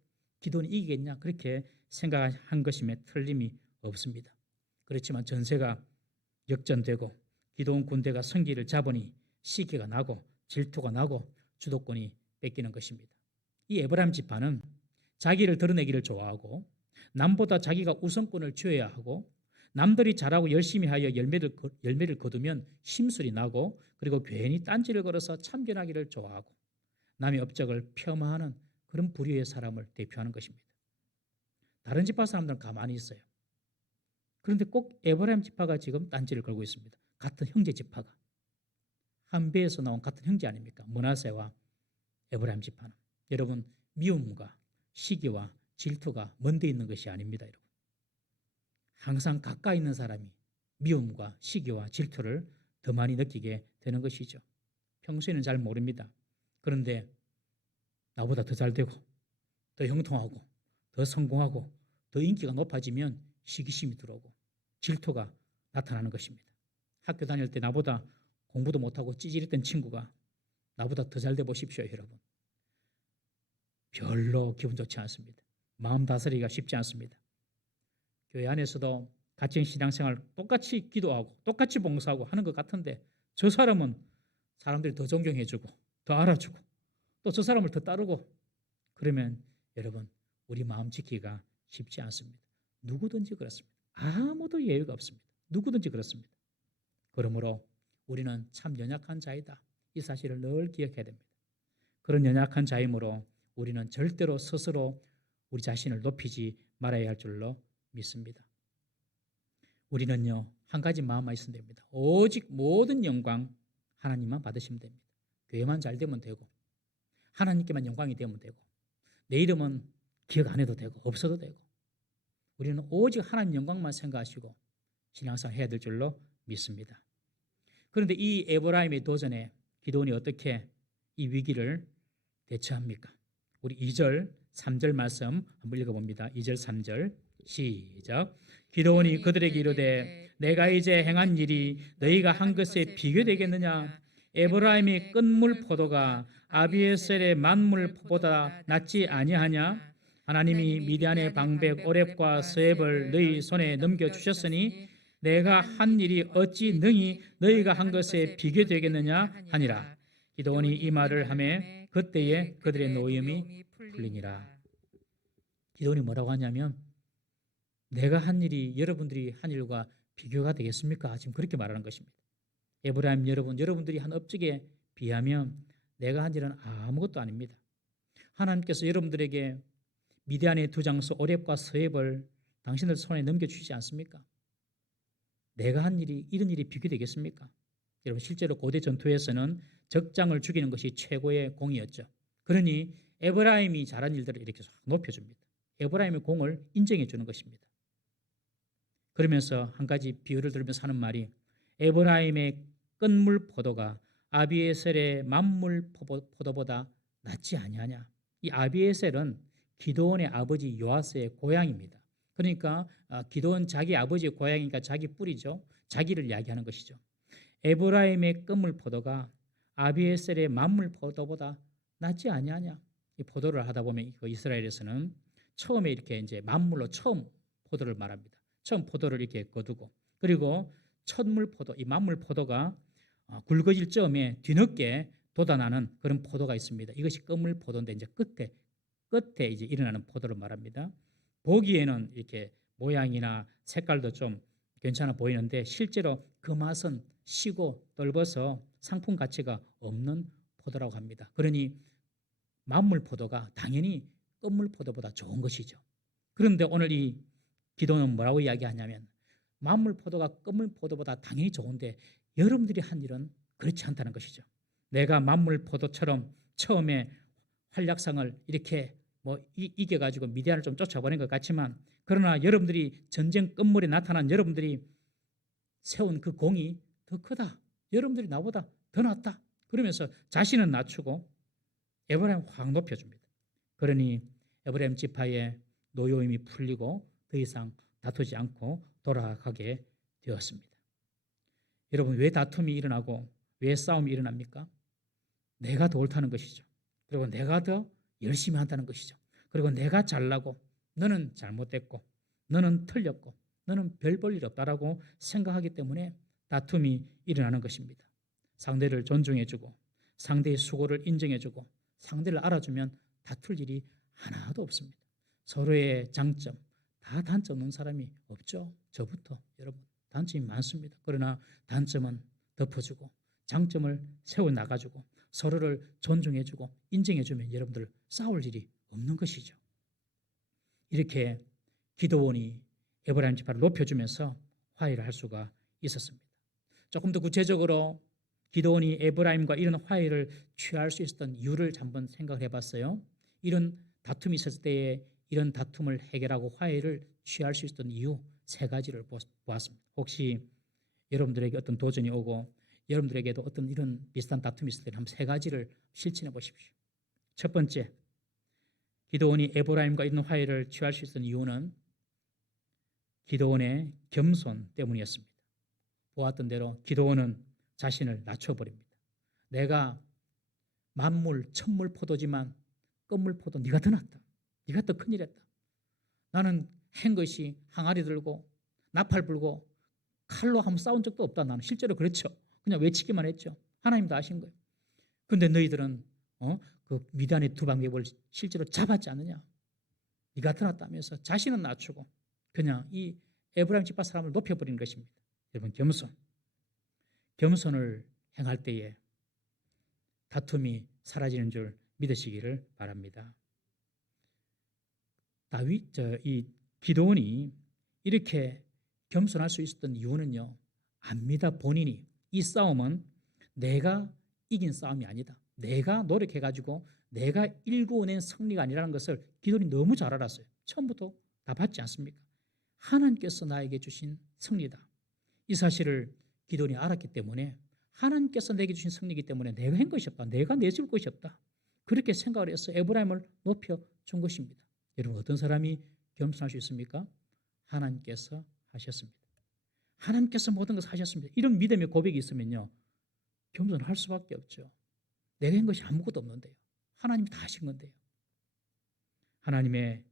기드온이 이기겠냐 그렇게 생각한 것임에 틀림이 없습니다. 그렇지만 전세가 역전되고 기드온 군대가 성기를 잡으니 시기가 나고 질투가 나고 주도권이 뺏기는 것입니다. 이 에브라임 지파는 자기를 드러내기를 좋아하고 남보다 자기가 우선권을 쥐어야 하고 남들이 잘하고 열심히 하여 열매를 거두면 심술이 나고 그리고 괜히 딴지를 걸어서 참견하기를 좋아하고 남의 업적을 폄하하는 그런 부류의 사람을 대표하는 것입니다. 다른 지파 사람들은 가만히 있어요. 그런데 꼭 에브라임 지파가 지금 딴지를 걸고 있습니다. 같은 형제 지파가. 한 배에서 나온 같은 형제 아닙니까? 므낫세와 에브라임 지파는. 여러분, 미움과 시기와 질투가 먼데 있는 것이 아닙니다. 여러분. 항상 가까이 있는 사람이 미움과 시기와 질투를 더 많이 느끼게 되는 것이죠. 평소에는 잘 모릅니다. 그런데 나보다 더 잘되고 더 형통하고 더 성공하고 더 인기가 높아지면 시기심이 들어오고 질투가 나타나는 것입니다. 학교 다닐 때 나보다 공부도 못하고 찌질했던 친구가 나보다 더 잘돼 보십시오, 여러분. 별로 기분 좋지 않습니다. 마음 다스리기가 쉽지 않습니다. 교회 안에서도 같이 신앙생활 똑같이 기도하고 똑같이 봉사하고 하는 것 같은데 저 사람은 사람들이 더 존경해주고 더 알아주고 또 저 사람을 더 따르고 그러면 여러분 우리 마음 지키기가 쉽지 않습니다. 누구든지 그렇습니다. 아무도 예외가 없습니다. 누구든지 그렇습니다. 그러므로 우리는 참 연약한 자이다. 이 사실을 늘 기억해야 됩니다. 그런 연약한 자이므로 우리는 절대로 스스로 우리 자신을 높이지 말아야 할 줄로 믿습니다. 우리는요 한 가지 마음만 있으면 됩니다. 오직 모든 영광 하나님만 받으시면 됩니다. 교회만 잘 되면 되고 하나님께만 영광이 되면 되고 내 이름은 기억 안 해도 되고 없어도 되고 우리는 오직 하나님 영광만 생각하시고 신앙생활 해야 될 줄로 믿습니다. 그런데 이 에브라임의 도전에 기드온이 어떻게 이 위기를 대처합니까? 우리 2절, 3절 말씀 한번 읽어봅니다. 2절, 3절 시작. 기드온이 그들에게 이르되 내가 이제 행한 일이 너희가 한 것에 비교되겠느냐? 에브라임의 끈물 포도가 아비에셀의 만물 포도보다 낫지 아니하냐? 하나님이 미디안의 방백 오렙과 스웹을 너희 손에 넘겨주셨으니 내가 한 일이 어찌 능히 너희가 한 것에 비교되겠느냐 하니라. 기드온이 이 말을 하매 그때에 그들의 노임이 풀리니라. 기드온이 뭐라고 하냐면 내가 한 일이 여러분들이 한 일과 비교가 되겠습니까? 지금 그렇게 말하는 것입니다. 에브라임 여러분, 여러분들이 한 업적에 비하면 내가 한 일은 아무것도 아닙니다. 하나님께서 여러분들에게 미디안의 두 장수 오렙과 스웹을 당신들 손에 넘겨주시지 않습니까? 내가 한 일이 이런 일이 비교되겠습니까? 여러분 실제로 고대 전투에서는 적장을 죽이는 것이 최고의 공이었죠. 그러니 에브라임이 잘한 일들을 이렇게 높여줍니다. 에브라임의 공을 인정해 주는 것입니다. 그러면서 한 가지 비유를 들으면서 하는 말이 에브라임의 끈물 포도가 아비에셀의 만물 포도보다 낫지 아니하냐. 이 아비에셀은 기드온의 아버지 요아스의 고향입니다. 그러니까 기드온 자기 아버지의 고향이니까 자기 뿌리죠. 자기를 이야기하는 것이죠. 에브라임의 끈물 포도가 아비에셀의 만물 포도보다 낫지 아니하냐. 이 포도를 하다 보면 이스라엘에서는 처음에 이렇게 이제 만물로 처음 포도를 말합니다. 처음 포도를 이렇게 거두고 그리고 첫물 포도, 이 만물 포도가 굵어질 즈음에 뒤늦게 돋아나는 그런 포도가 있습니다. 이것이 끈물 포도인데 이제 끝에 이제 일어나는 포도를 말합니다. 보기에는 이렇게 모양이나 색깔도 좀 괜찮아 보이는데 실제로 그 맛은 시고 떫어서 상품 가치가 없는 포도라고 합니다. 그러니 만물 포도가 당연히 끈물 포도보다 좋은 것이죠. 그런데 오늘 이 기도는 뭐라고 이야기하냐면 만물 포도가 끈물 포도보다 당연히 좋은데 여러분들이 한 일은 그렇지 않다는 것이죠. 내가 만물 포도처럼 처음에 활약상을 이렇게 이겨가지고 미디안을 좀 쫓아버린 것 같지만 그러나 여러분들이 전쟁 끝물에 나타난 여러분들이 세운 그 공이 더 크다. 여러분들이 나보다 더 낫다. 그러면서 자신은 낮추고 에브라임 확 높여줍니다. 그러니 에브라임 지파의 노여움이 풀리고 더 이상 다투지 않고 돌아가게 되었습니다. 여러분 왜 다툼이 일어나고 왜 싸움이 일어납니까? 내가 더 옳다는 것이죠. 그리고 내가 더 열심히 한다는 것이죠. 그리고 내가 잘나고 너는 잘못됐고 너는 틀렸고 너는 별 볼 일 없다라고 생각하기 때문에 다툼이 일어나는 것입니다. 상대를 존중해주고 상대의 수고를 인정해주고 상대를 알아주면 다툴 일이 하나도 없습니다. 서로의 장점, 다 단점 없는 사람이 없죠. 저부터 여러분 단점이 많습니다. 그러나 단점은 덮어주고 장점을 세워나가주고 서로를 존중해주고 인정해주면 여러분들 싸울 일이 없는 것이죠. 이렇게 기드온이 에브라임 지파를 높여주면서 화해를 할 수가 있었습니다. 조금 더 구체적으로 기드온이 에브라임과 이런 화해를 취할 수 있었던 이유를 한번 생각을 해봤어요. 이런 다툼이 있었을 때에 이런 다툼을 해결하고 화해를 취할 수 있었던 이유 3가지를 보았습니다. 혹시 여러분들에게 어떤 도전이 오고 여러분들에게도 어떤 이런 비슷한 다툼이 있을 때는 한번 3가지를 실천해 보십시오. 첫 번째, 기드온이 에브라임과 이런 화해를 취할 수 있었던 이유는 기드온의 겸손 때문이었습니다. 보았던 대로 기드온은 자신을 낮춰버립니다. 내가 만물, 천물 포도지만 끝물 포도 네가 더 낫다. 네가 더 큰일 했다. 나는 한 것이 항아리 들고 나팔 불고 칼로 한번 싸운 적도 없다. 나는 실제로 그렇죠. 그냥 외치기만 했죠. 하나님도 아신 거예요. 그런데 너희들은 그 미디안의 두 방백을 실제로 잡았지 않느냐. 네가 더 낫다면서 자신은 낮추고 그냥 이 에브라임 지파 사람을 높여버리는 것입니다. 여러분 겸손을 행할 때에 다툼이 사라지는 줄 믿으시기를 바랍니다. 이 기드온이 이렇게 겸손할 수 있었던 이유는요, 압니다. 본인이 이 싸움은 내가 이긴 싸움이 아니다. 내가 노력해가지고 내가 일구어낸 승리가 아니라는 것을 기드온이 너무 잘 알았어요. 처음부터 다 봤지 않습니까? 하나님께서 나에게 주신 승리다. 이 사실을 기드온이 알았기 때문에 하나님께서 내게 주신 승리이기 때문에 내가 한 것이 없다. 내가 내줄 것이 없다. 그렇게 생각을 해서 에브라임을 높여준 것입니다. 여러분 어떤 사람이 겸손할 수 있습니까? 하나님께서 하셨습니다. 하나님께서 모든 것을 하셨습니다. 이런 믿음의 고백이 있으면요, 겸손할 수밖에 없죠. 내가 한 것이 아무것도 없는데요. 하나님이 다 하신 건데요. 하나님의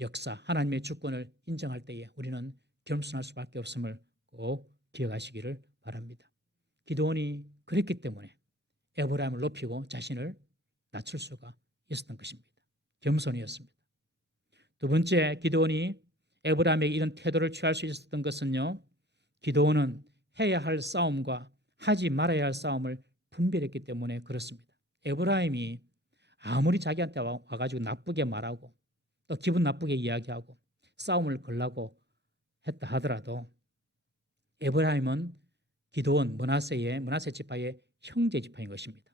역사, 하나님의 주권을 인정할 때에 우리는 겸손할 수밖에 없음을 꼭 기억하시기를 바랍니다. 기드온이 그랬기 때문에 에브라임을 높이고 자신을 낮출 수가 있었던 것입니다. 겸손이었습니다. 두 번째, 기드온이 에브라임에게 이런 태도를 취할 수 있었던 것은요, 기드온은 해야 할 싸움과 하지 말아야 할 싸움을 분별했기 때문에 그렇습니다. 에브라임이 아무리 자기한테 와가지고 나쁘게 말하고 또 기분 나쁘게 이야기하고 싸움을 걸라고 했다 하더라도 에브라임은 기드온 머나세 지파의 형제 지파인 것입니다.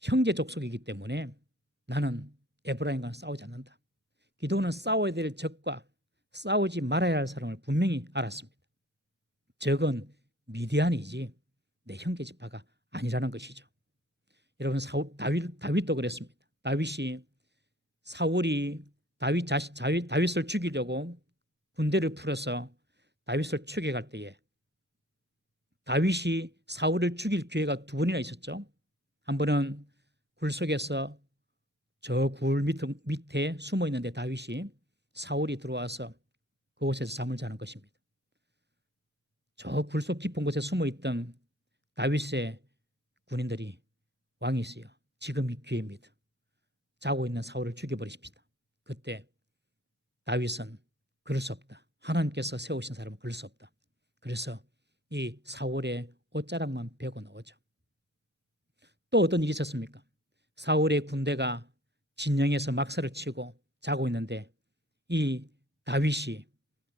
형제 족속이기 때문에 나는 에브라임과 싸우지 않는다. 기드온은 싸워야 될 적과 싸우지 말아야 할 사람을 분명히 알았습니다. 적은 미디안이지 내 형제 지파가 아니라는 것이죠. 여러분 다윗도 그랬습니다. 사울이 다윗을 죽이려고 군대를 풀어서 다윗을 죽여갈 때에 다윗이 사울을 죽일 기회가 2번이나 있었죠. 한 번은 굴 속에서 저 굴 밑에 숨어 있는데 다윗이 사울이 들어와서 그곳에서 잠을 자는 것입니다. 저 굴 속 깊은 곳에 숨어 있던 다윗의 군인들이 왕이 있어요. 지금이 기회입니다. 자고 있는 사울을 죽여버리십시다. 그때 다윗은 그럴 수 없다. 하나님께서 세우신 사람은 그럴 수 없다. 그래서 이 사울의 옷자락만 베고 나오죠. 또 어떤 일이 있었습니까? 사울의 군대가 진영에서 막사를 치고 자고 있는데 이 다윗이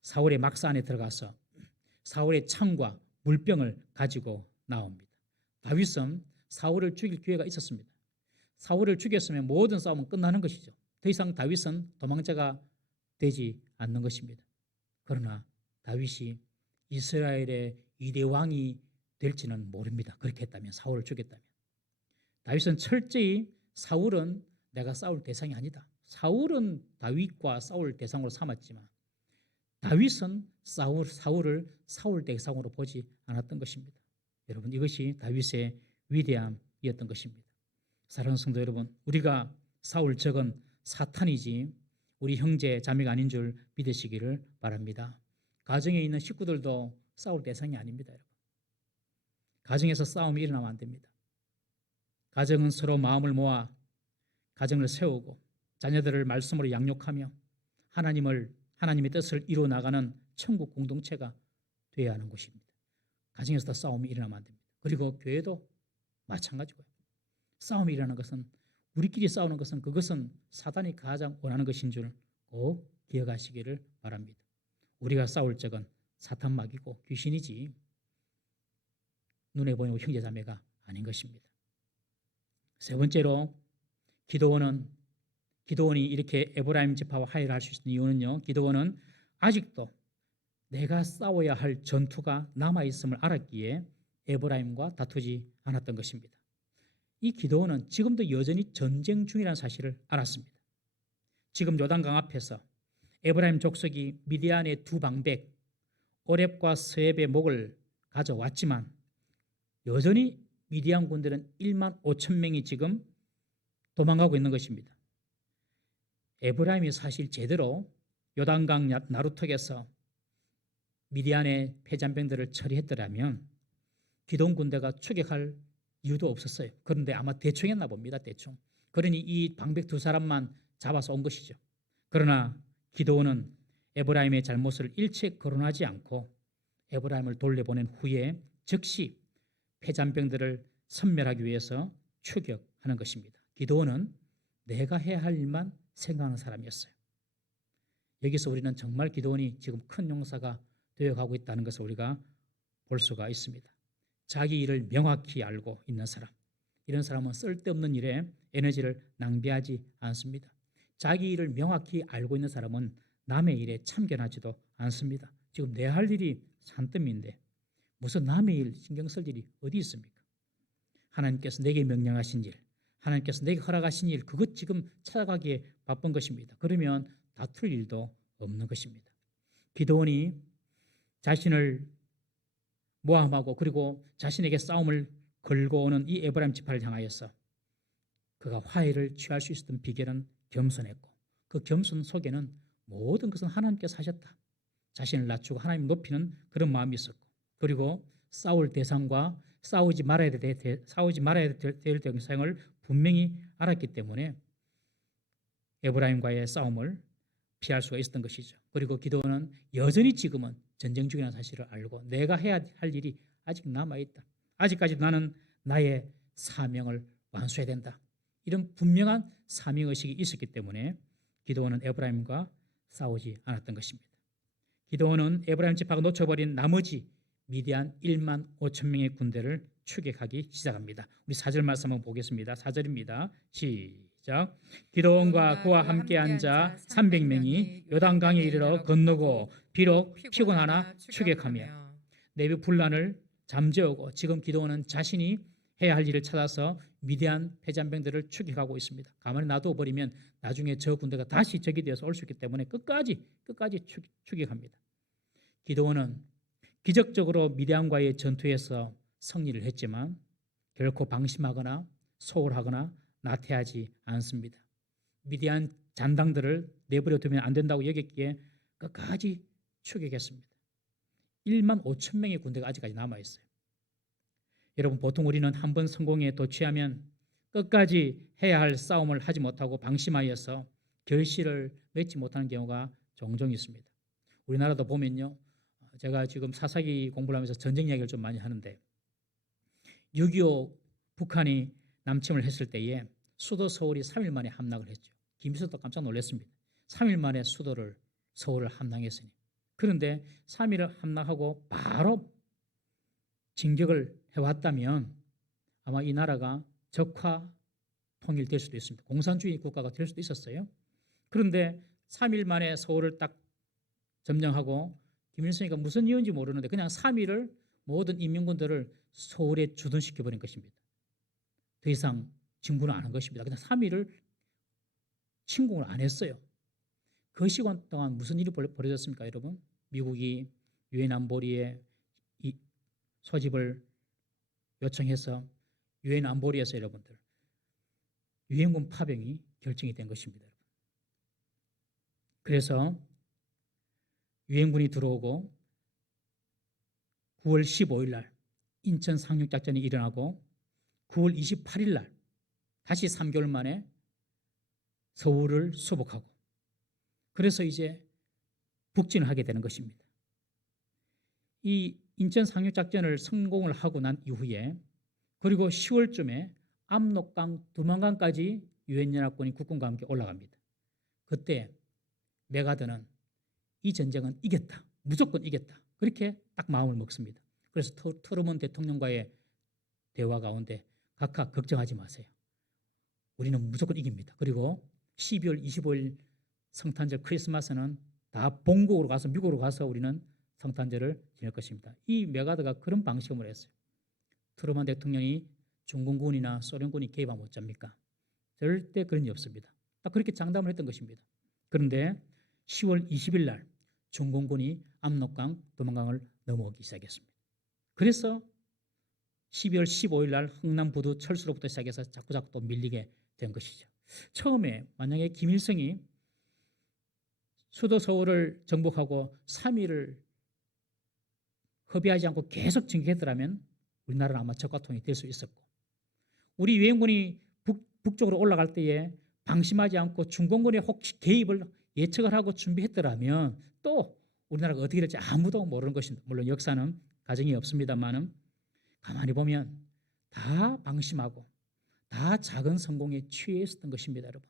사울의 막사 안에 들어가서 사울의 창과 물병을 가지고 나옵니다. 다윗은 사울을 죽일 기회가 있었습니다. 사울을 죽였으면 모든 싸움은 끝나는 것이죠. 더 이상 다윗은 도망자가 되지 않는 것입니다. 그러나 다윗이 이스라엘의 2대 왕이 될지는 모릅니다. 그렇게 했다면, 사울을 죽였다면. 다윗은 철저히 사울은 내가 싸울 대상이 아니다. 사울은 다윗과 싸울 대상으로 삼았지만 다윗은 사울을 싸울 대상으로 보지 않았던 것입니다. 여러분, 이것이 다윗의 위대함이었던 것입니다. 사랑하는 성도 여러분, 우리가 싸울 적은 사탄이지 우리 형제 자매가 아닌 줄 믿으시기를 바랍니다. 가정에 있는 식구들도 싸울 대상이 아닙니다. 여러분. 가정에서 싸움이 일어나면 안 됩니다. 가정은 서로 마음을 모아 가정을 세우고 자녀들을 말씀으로 양육하며 하나님의 뜻을 이루어 나가는 천국 공동체가 되어야 하는 곳입니다. 가정에서도 싸움이 일어나면 안 됩니다. 그리고 교회도 마찬가지고요. 싸움이 일어나는 것은 우리끼리 싸우는 것은 그것은 사단이 가장 원하는 것인 줄 꼭 기억하시기를 바랍니다. 우리가 싸울 적은 사탄막이고 귀신이지 눈에 보이는 형제자매가 아닌 것입니다. 세 번째로 기드온이 이렇게 에브라임 지파와 화해를 할 수 있는 이유는요. 기드온은 아직도 내가 싸워야 할 전투가 남아있음을 알았기에 에브라임과 다투지 않았던 것입니다. 이 기드온은 지금도 여전히 전쟁 중이라는 사실을 알았습니다. 지금 요단강 앞에서 에브라임 족속이 미디안의 두 방백 오렙과 스웹의 목을 가져왔지만 여전히 미디안 군대는 1만 5천 명이 지금 도망가고 있는 것입니다. 에브라임이 사실 제대로 요단강 나루턱에서 미디안의 패잔병들을 처리했더라면 기드온 군대가 추격할 이유도 없었어요. 그런데 아마 대충 했나 봅니다. 대충. 그러니 이 방백 두 사람만 잡아서 온 것이죠. 그러나 기드온은 에브라임의 잘못을 일체 거론하지 않고 에브라임을 돌려보낸 후에 즉시 패잔병들을 섬멸하기 위해서 추격하는 것입니다. 기드온은 내가 해야 할 일만 생각하는 사람이었어요. 여기서 우리는 정말 기드온이 지금 큰 용사가 되어가고 있다는 것을 우리가 볼 수가 있습니다. 자기 일을 명확히 알고 있는 사람, 이런 사람은 쓸데없는 일에 에너지를 낭비하지 않습니다. 자기 일을 명확히 알고 있는 사람은 남의 일에 참견하지도 않습니다. 지금 내 할 일이 산더미인데 무슨 남의 일 신경 쓸 일이 어디 있습니까? 하나님께서 내게 명령하신 일, 하나님께서 내게 허락하신 일, 그것 지금 찾아가기에 바쁜 것입니다. 그러면 다툴 일도 없는 것입니다. 기드온이 자신을 모함하고 그리고 자신에게 싸움을 걸고 오는 이 에브라임 지파를 향하여서 그가 화해를 취할 수 있었던 비결은 겸손했고 그 겸손 속에는 모든 것은 하나님께서 하셨다. 자신을 낮추고 하나님 높이는 그런 마음이 있었고 그리고 싸울 대상과 싸우지 말아야 될 대상을 분명히 알았기 때문에 에브라임과의 싸움을 피할 수가 있었던 것이죠. 그리고 기드온은 여전히 지금은 전쟁 중이라는 사실을 알고 내가 해야 할 일이 아직 남아있다. 아직까지 나는 나의 사명을 완수해야 된다. 이런 분명한 사명의식이 있었기 때문에 기드온은 에브라임과 싸우지 않았던 것입니다. 기드온은 에브라임 지파가 놓쳐버린 나머지 미디안 1만 5천 명의 군대를 추격하기 시작합니다. 우리 4절 말씀 한번 보겠습니다. 4절입니다. 시작. 기드온과 그와 함께 앉아 300명이 요단강에 이르러 건너고 비록 피곤하나 추격하며 내비 분란을 잠재우고 지금 기드온은 자신이 해야 할 일을 찾아서 미디안 패잔병들을 추격하고 있습니다. 가만히 놔둬버리면 나중에 저 군대가 다시 적이 되어서 올 수 있기 때문에 끝까지 추격합니다. 기드온은 기적적으로 미디안과의 전투에서 승리를 했지만 결코 방심하거나 소홀하거나 나태하지 않습니다. 미디안 잔당들을 내버려 두면 안 된다고 여겼기에 끝까지 추격했습니다. 1만 5천 명의 군대가 아직까지 남아있어요. 여러분 보통 우리는 한번 성공에 도취하면 끝까지 해야 할 싸움을 하지 못하고 방심하여서 결실을 맺지 못하는 경우가 종종 있습니다. 우리나라도 보면요. 제가 지금 사사기 공부를 하면서 전쟁 이야기를 좀 많이 하는데 6.25 북한이 남침을 했을 때에 수도 서울이 3일 만에 함락을 했죠. 김일성도 깜짝 놀랐습니다. 3일 만에 서울을 함락했으니. 그런데 3일을 함락하고 바로 진격을 해왔다면 아마 이 나라가 적화 통일될 수도 있습니다. 공산주의 국가가 될 수도 있었어요. 그런데 3일 만에 서울을 딱 점령하고 김일성이가 무슨 이유인지 모르는데 그냥 3일을 모든 인민군들을 서울에 주둔시켜버린 것입니다. 더 이상 진군을 안 한 것입니다. 그냥 3일을 침공을 안 했어요. 그 시간 동안 무슨 일이 벌어졌습니까, 여러분? 미국이 유엔 안보리에 소집을 요청해서 유엔 안보리에서 여러분들 유엔군 파병이 결정이 된 것입니다. 그래서 유엔군이 들어오고 9월 15일 날 인천 상륙작전이 일어나고 9월 28일 날 다시 3개월 만에 서울을 수복하고 그래서 이제 북진을 하게 되는 것입니다. 이 인천 상륙작전을 성공을 하고 난 이후에 그리고 10월쯤에 압록강, 두만강까지 유엔연합군이 국군과 함께 올라갑니다. 그때 메가드는 이 전쟁은 이겼다. 무조건 이겼다. 그렇게 딱 마음을 먹습니다. 그래서 트루먼 대통령과의 대화 가운데 각하 걱정하지 마세요. 우리는 무조건 이깁니다. 그리고 12월 25일 성탄절 크리스마스는 다 본국으로 가서 미국으로 가서 우리는 성탄절을 지낼 것입니다. 이 메가드가 그런 방식을 했어요. 트루먼 대통령이 중공군이나 소련군이 개입하면 어쩝니까? 절대 그런 일 없습니다. 딱 그렇게 장담을 했던 것입니다. 그런데 10월 20일 날 중공군이 압록강, 두만강을 넘어오기 시작했습니다. 그래서 12월 15일 날 흥남 부두 철수로부터 시작해서 자꾸 또 밀리게 된 것이죠. 처음에 만약에 김일성이 수도 서울을 정복하고 3일을 허비하지 않고 계속 진격했더라면 우리나라는 아마 적화통이 될 수 있었고 우리 유엔군이 북쪽으로 올라갈 때에 방심하지 않고 중공군의 혹시 개입을 예측을 하고 준비했더라면 또 우리나라가 어떻게 될지 아무도 모르는 것입니다. 물론 역사는 가정이 없습니다만은 가만히 보면 다 방심하고 다 작은 성공에 취해 있었던 것입니다, 여러분.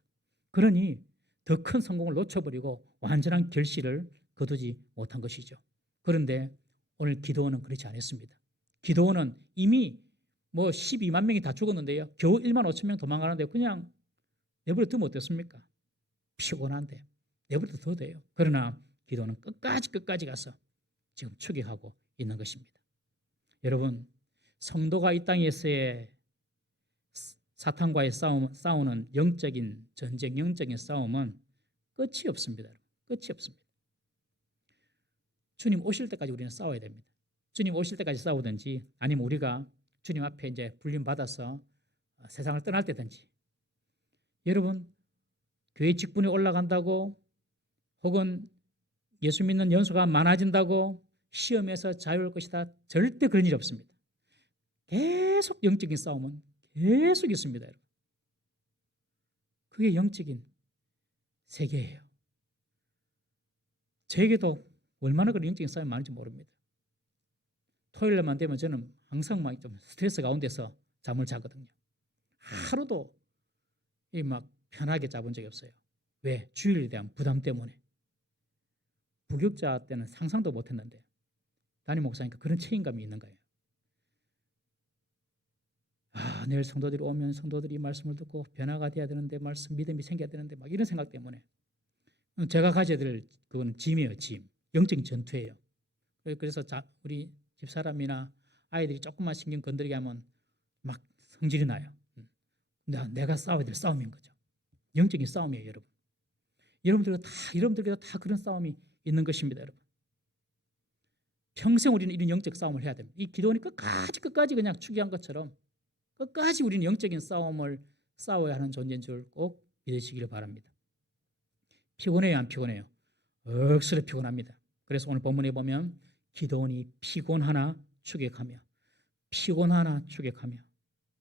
그러니 더 큰 성공을 놓쳐버리고 완전한 결실을 거두지 못한 것이죠. 그런데 오늘 기도원은 그렇지 않았습니다. 기도원은 이미 12만 명이 다 죽었는데요. 겨우 1만 5천 명 도망가는데 그냥 내버려 두면 어떻습니까? 피곤한데 내버려 둬도 돼요. 그러나 기도원은 끝까지 가서 지금 추격하고 있는 것입니다. 여러분, 성도가 이 땅에서의 사탄과의 싸우는 영적인 전쟁, 영적인 싸움은 끝이 없습니다. 끝이 없습니다. 주님 오실 때까지 우리는 싸워야 됩니다. 주님 오실 때까지 싸우든지 아니면 우리가 주님 앞에 이제 불림 받아서 세상을 떠날 때든지 여러분 교회 직분에 올라간다고 혹은 예수 믿는 연수가 많아진다고 시험에서 자유할 것이다. 절대 그런 일이 없습니다. 계속 영적인 싸움은 계속 있습니다. 여러분. 그게 영적인 세계예요. 저에게도 얼마나 그런 영적인 싸움이 많은지 모릅니다. 토요일날만 되면 저는 항상 막 좀 스트레스 가운데서 잠을 자거든요. 하루도 막 편하게 자본 적이 없어요. 왜? 주일에 대한 부담 때문에. 부격자 때는 상상도 못했는데 담임 목사니까 그런 책임감이 있는 거예요. 내일 성도들이 오면 성도들이 이 말씀을 듣고 변화가 돼야 되는데 믿음이 생겨야 되는데 막 이런 생각 때문에 제가 가져야 될 그건 짐이에요. 짐. 영적인 전투예요. 그래서 우리 집사람이나 아이들이 조금만 신경 건드리게 하면 막 성질이 나요. 내가 싸워야 될 싸움인 거죠. 영적인 싸움이에요, 여러분. 여러분들도 다 그런 싸움이 있는 것입니다, 여러분. 평생 우리는 이런 영적 싸움을 해야 됩니다. 이 기도원이 끝까지 그냥 추기한 것처럼 끝까지 우리는 영적인 싸움을 싸워야 하는 존재인 줄 꼭 믿으시기를 바랍니다. 피곤해요, 안 피곤해요? 억수로 피곤합니다. 그래서 오늘 본문에 보면 기도원이 피곤하나 추격하며 피곤하나 추격하며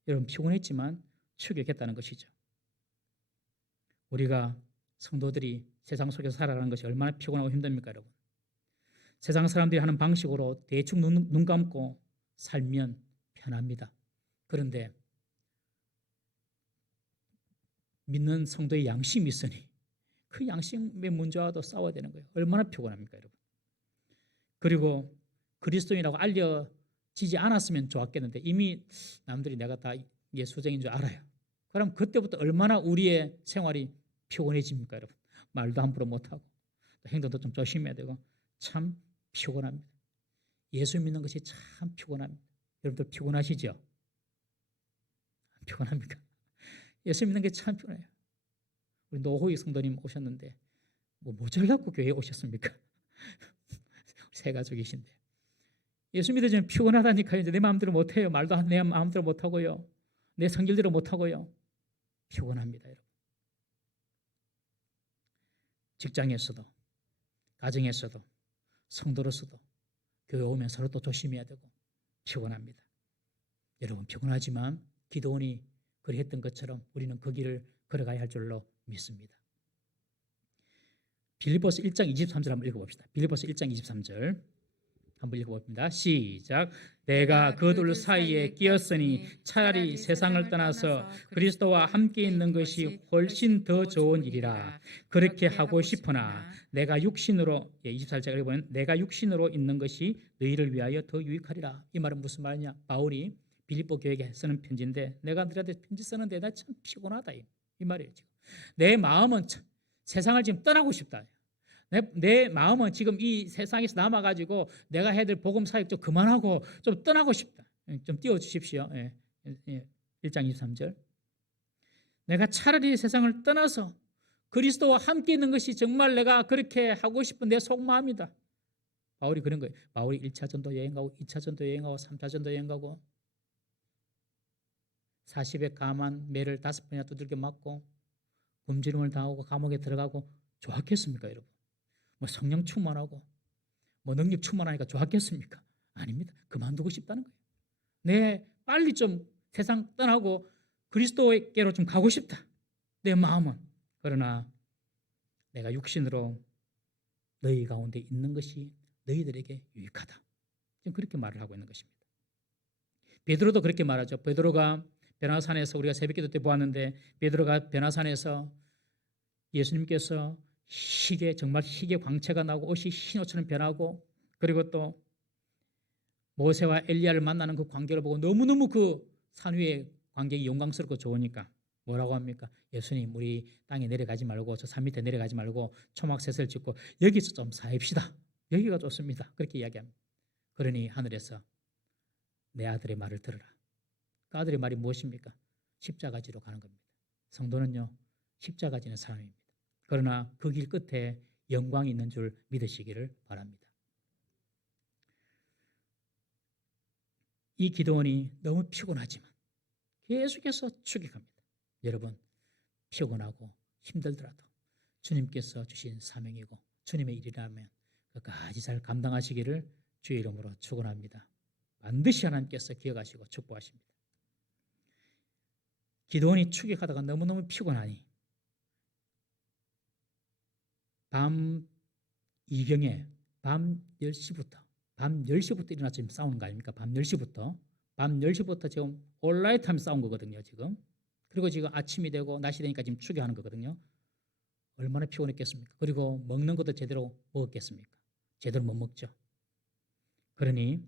여러분 피곤했지만 추격했다는 것이죠. 우리가 성도들이 세상 속에서 살아가는 것이 얼마나 피곤하고 힘듭니까, 여러분? 세상 사람들이 하는 방식으로 대충 눈 감고 살면 편합니다. 그런데 믿는 성도의 양심이 있으니 그 양심의 문제와도 싸워야 되는 거예요. 얼마나 피곤합니까, 여러분? 그리고 그리스도인이라고 알려지지 않았으면 좋았겠는데 이미 남들이 내가 다 예수쟁인 줄 알아요. 그럼 그때부터 얼마나 우리의 생활이 피곤해집니까, 여러분? 말도 함부로 못하고 행동도 좀 조심해야 되고 참 피곤합니다. 예수 믿는 것이 참 피곤합니다. 여러분들 피곤하시죠? 피곤합니까? 예수 믿는 게 참 피곤해요. 우리 노호익 성도님 오셨는데 모자라고 교회에 오셨습니까? 세 가족이신데 예수 믿어지면 피곤하다니까요. 이제 내 마음대로 못해요. 말도 내 마음대로 못하고요. 내 성질대로 못하고요. 피곤합니다, 여러분. 직장에서도 가정에서도 성도로서도 교회 오면 서로 또 조심해야 되고 피곤합니다. 여러분 피곤하지만 기도원이 그리했던 것처럼 우리는 그 길을 걸어가야 할 줄로 믿습니다. 빌립보서 1장 23절 한번 읽어봅시다. 빌립보서 1장 23절 한번 읽어봅니다. 시작. 내가 그들 사이에 끼었으니 차라리 세상을 떠나서 그리스도와 함께 있는 것이 훨씬 더 좋은 일이라. 그렇게 하고 싶으나 내가 육신으로 24절에 보면 내가 육신으로 있는 것이 너희를 위하여 더 유익하리라. 이 말은 무슨 말이냐? 바울이 빌립보 교회에 쓰는 편지인데 내가 너희한테 편지 쓰는데 나 참 피곤하다 이 말이에요. 지금 내 마음은 참 세상을 지금 떠나고 싶다. 내 마음은 지금 이 세상에서 남아가지고 내가 해야 될 복음 사역 좀 그만하고 좀 떠나고 싶다. 좀 띄워주십시오. 1장 23절. 내가 차라리 세상을 떠나서 그리스도와 함께 있는 것이 정말 내가 그렇게 하고 싶은 내 속마음이다. 바울이 그런 거예요. 바울이 1차 전도 여행 가고 2차 전도 여행 가고 3차 전도 여행 가고 40에 감한 매를 5번이나 두들겨 맞고 금지름을 당하고 감옥에 들어가고 좋았겠습니까 여러분? 뭐 성령 충만하고 뭐 능력 충만하니까 좋았겠습니까? 아닙니다. 그만두고 싶다는 거예요. 내 빨리 좀 세상 떠나고 그리스도께로 좀 가고 싶다. 내 마음은. 그러나 내가 육신으로 너희 가운데 있는 것이 너희들에게 유익하다. 지금 그렇게 말을 하고 있는 것입니다. 베드로도 그렇게 말하죠. 베드로가 변화산에서 우리가 새벽기도 때 보았는데 베드로가 변화산에서 예수님께서 희게 정말 희게 광채가 나고 옷이 흰 옷처럼 변하고 그리고 또 모세와 엘리야를 만나는 그 광경을 보고 너무너무 그 산 위의 광경이 영광스럽고 좋으니까 뭐라고 합니까? 예수님 우리 땅에 내려가지 말고 저 산 밑에 내려가지 말고 초막셋을 짓고 여기서 좀 사입시다. 여기가 좋습니다. 그렇게 이야기합니다. 그러니 하늘에서 내 아들의 말을 들으라. 그 아들의 말이 무엇입니까? 십자가지로 가는 겁니다. 성도는요 십자가 지는 사람입니다. 그러나 그 길 끝에 영광이 있는 줄 믿으시기를 바랍니다. 이 기도원이 너무 피곤하지만 계속해서 추격합니다. 여러분 피곤하고 힘들더라도 주님께서 주신 사명이고 주님의 일이라면 끝까지 잘 감당하시기를 주의 이름으로 축원합니다. 반드시 하나님께서 기억하시고 축복하십니다. 기도원이 추격하다가 너무너무 피곤하니 밤 2경에 밤 10시부터 일어나서 지금 싸우는 거 아닙니까? 밤 10시부터 지금 올라이트 하면 싸운 거거든요. 지금. 그리고 지금 아침이 되고 낮이 되니까 지금 추격하는 거거든요. 얼마나 피곤했겠습니까? 그리고 먹는 것도 제대로 먹었겠습니까? 제대로 못 먹죠. 그러니